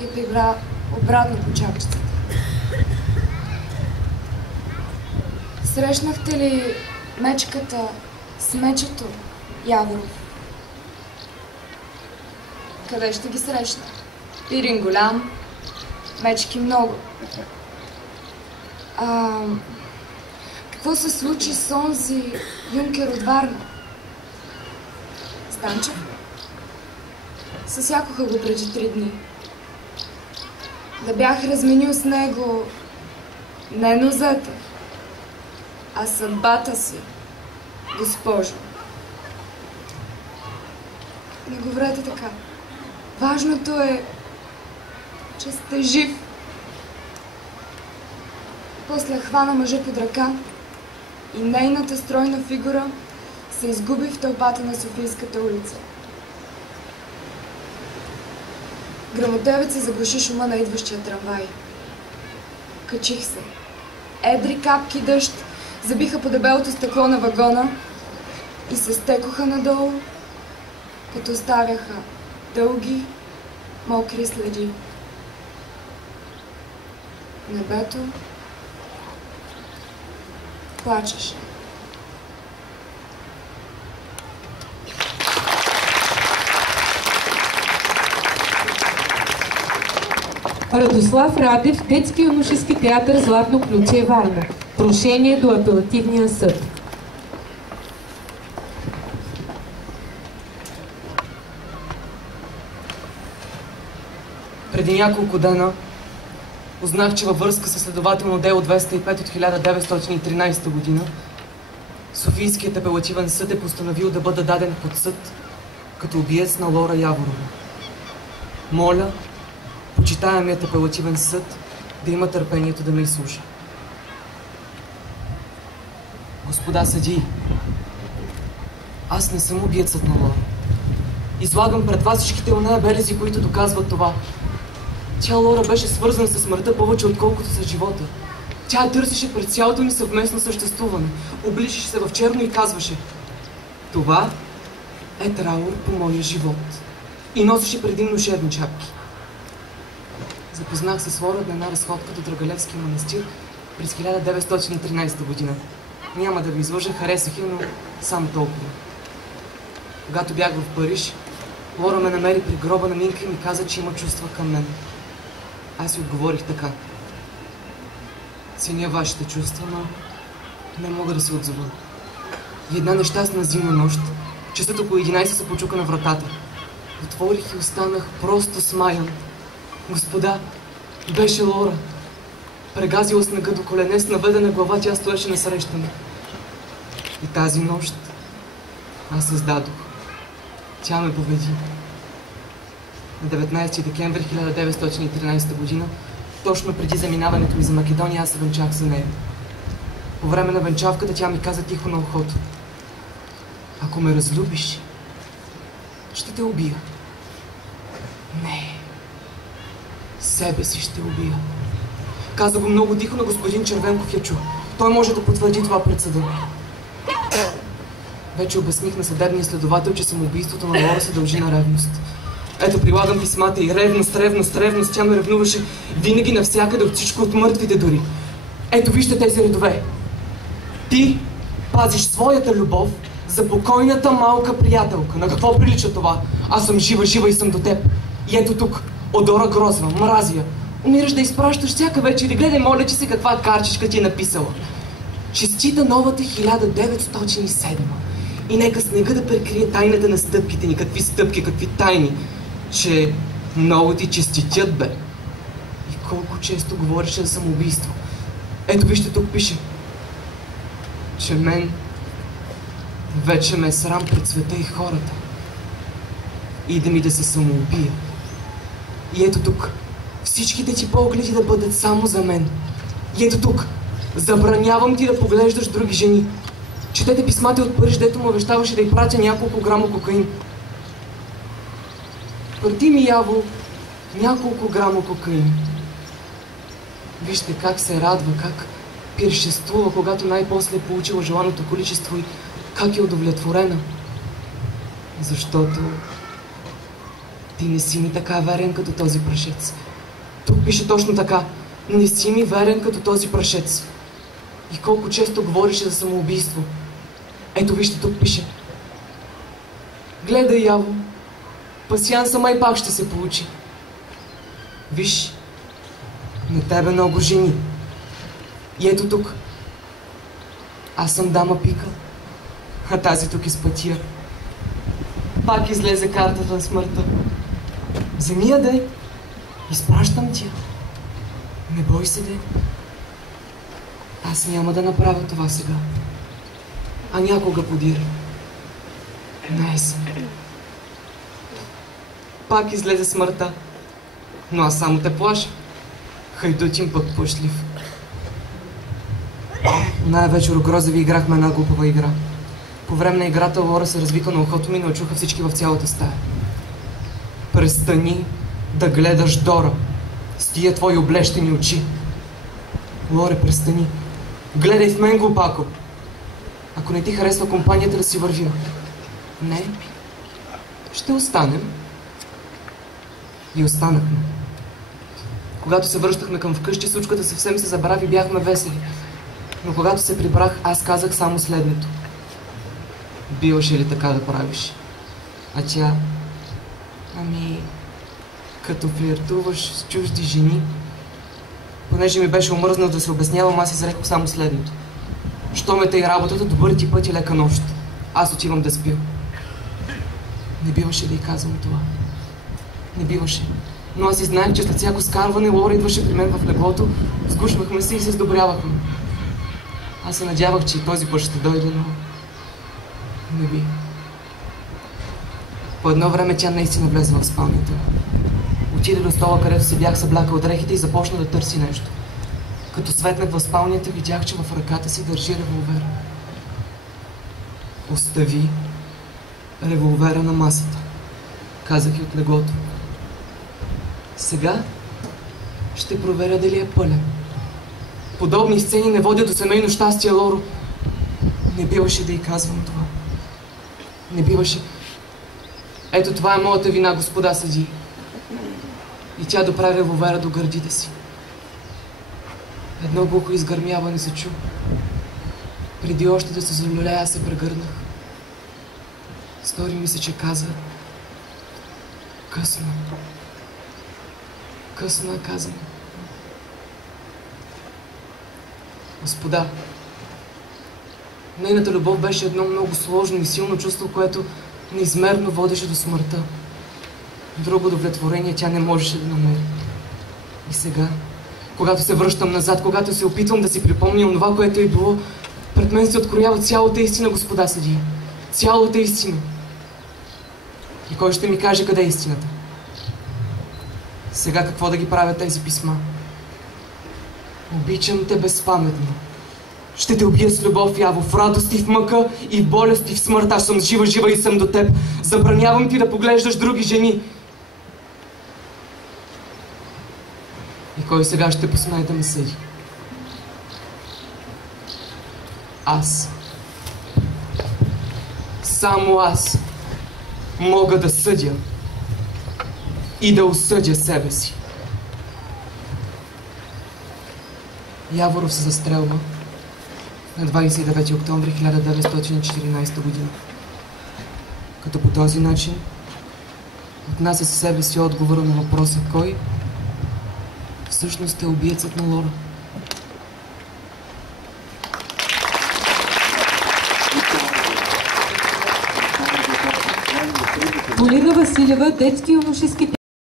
я прибра обратно по чапчицата. Срещнахте ли мечката с мечето, Яворов? Къде ще ги срещна? Пирин голям, мечки много. Какво се случи с онзи юнкер от Варна? Станчев? Съсякоха го преди 3 дни. Да бях разменил с него не нозете, а съдбата си, госпожо. Не говорете така. Важното е, че сте жив. После хвана мъжа под ръка и нейната стройна фигура се изгуби в тълпата на Софийската улица. Гръмотевец се заглуши шума на идващия трамвай. Качих се. Едри капки дъжд забиха по дебелото стъкло на вагона и се стекоха надолу, като оставяха дълги, мокри следи. Небето плачеше. Радослав Радев, детски юношески театър Златно ключе, Варна. Прошение до апелативния съд. Преди няколко дена узнах, че във връзка с следователно дело 205 от 1913 година Софийският апелативен съд е постановил да бъда даден под съд като убиец на Лора Яворова. Моля, почитаемият апелативен съд да има търпението да ме изслуша. Господа съдии, аз не съм убиецът на Лора. Излагам пред вас всичките оная белези, които доказват това. Тя, Лора, беше свързана с смъртта повече отколкото с живота. Тя търсеше пред цялото ни съвместно съществуване. Обличаше се в черно и казваше: това е траур по моя живот. И носеше предимно шерни чапки. Запознах се с Лора на една разходка до Драгалевски манастир през 1913 година. Няма да ви излъжа, харесах я, но само толкова. Когато бях в Париж, Лора ме намери при гроба на Минка и ми каза, че има чувства към мен. Аз й отговорих така. Ценя вашите чувства, но не мога да се отзова. И една нещастна зимна нощ, часът около 11 се почука на вратата. Отворих и останах просто смаян. Господа, беше Лора. Прегазила снега до колене, с наведена глава тя стоеше насреща ми. И тази нощ аз създадох. Тя ме победи. На 19 декември 1913 година, точно преди заминаването ми за Македония, аз се венчах за нея. По време на венчавката тя ми каза тихо на ухото: ако ме разлюбиш, ще те убия. Не. Себе си ще убия. Каза го много тихо на господин Червенков, я чу. Той може да потвърди това пред съда. Вече обясних на съдебния следовател, че самоубийството на Лора се дължи на ревност. Ето, прилагам писмата и ревност. Тя ме ревнуваше винаги, навсякъде, от всичко, от мъртвите дори. Ето, вижте тези редове. Ти пазиш своята любов за покойната малка приятелка. На какво прилича това? Аз съм жива и съм до теб. И ето тук, одора грозва, мразия. Умираш да изпращаш всяка вечер и гледай, моля, че си каква карчичка ти е написала. Честита новата 1907. И нека снега да прикрие тайната на стъпките ни. Какви стъпки, какви тайни. Че много ти честитят, бе. И колко често говореше за самоубийство. Ето вижте, тук пише, че мен вече ме е срам пред света и хората. Иде ми да се самоубия. И ето тук, всичките ти погледи да бъдат само за мен. И ето тук, забранявам ти да поглеждаш други жени. Четете писмата от Париж, дето му обещаваше да й пратя няколко грама кокаин. Прати ми, Яво, няколко грама кокаин. Вижте как се радва, как пиршествува, когато най-после е получила желаното количество и как е удовлетворена. Защото ти не си ми така верен като този прашец. Тук пише точно така. Не си ми верен като този прашец. И колко често говореше за самоубийство. Ето вижте, тук пише. Гледай, Яво, пасианса май пак ще се получи. Виж, на тебе много жени. И ето тук. Аз съм дама Пика, а тази тук изпътия. Пак излезе картата на смъртта. Вземи я, де. Изпращам ти я. Не бой се, де. Аз няма да направя това сега. А някога подир. На есен. Пак излезе смъртта. Но аз само те плаша. Хайдутин пък пушлив. Най-вечер у Грозеви играхме една глупава игра. По време на играта Лора се развика на ухото ми, но чуха всички в цялата стая. Престани да гледаш Дора с тия твои облещени очи. Лоре, престани. Гледай в мен, глупако. Ако не ти харесва компанията, да си вървим. Не. Ще останем. И останахме. Когато се връщахме към вкъщи, случката съвсем се забрави, бяхме весели. Но когато се прибрах, аз казах само следното. Биваше ли така да правиш? А тя... Ами... Като флиртуваш с чужди жени... Понеже ми беше омръзнал да се обяснявам, аз изрекох само следното. Що ме тъй работата, добър ти път и лека нощ. Аз отивам да спя. Не биваше да й казвам това. Не биваше. Но аз и знаех, че след всяко скарване Лора идваше при мен в леглото, сгушвахме се и се сдобрявахме. Аз се надявах, че и този път ще дойде, но... Не би. По едно време тя наистина влезе в спалнята. Отиде до стола, където се бях съблякал дрехите и започна да търси нещо. Като светнах в спалнята, видях, че в ръката си държи револвер. Остави револвера на масата, казах и от леглото. Сега ще проверя дали е пълен. Подобни сцени не водят до семейно щастие, Лоро. Не биваше да й казвам това. Не биваше. Ето това е моята вина, господа съдии. И тя доправи револвера до гърдите си. Едно глухо изгърмяване се чу. Преди още да се залюлея, се прегърнах. Стори ми се, че каза: късно. Късно е казано. Господа, нейната любов беше едно много сложно и силно чувство, което неизмерно водеше до смъртта. Друго удовлетворение тя не можеше да намери. И сега, когато се връщам назад, когато се опитвам да си припомня онова, което е било, пред мен се откроява цялата истина, господа съдии. Цялата истина. И кой ще ми каже къде е истината? Сега какво да ги правя тези писма? Обичам те безпаметно. Ще те убия с любов, Яво, в радост и в мъка, и в болест и в смърт. Аз съм жива и съм до теб. Забранявам ти да поглеждаш други жени. И кой сега ще посмее да ме съди? Аз. Само аз мога да съдя и да осъдя себе си. Яворов се застрелва на 29 октомври 1914 година. Като по този начин отнася със себе си отговора на въпроса кой всъщност е убиецът на Лора. Полина Василева, детски и юношески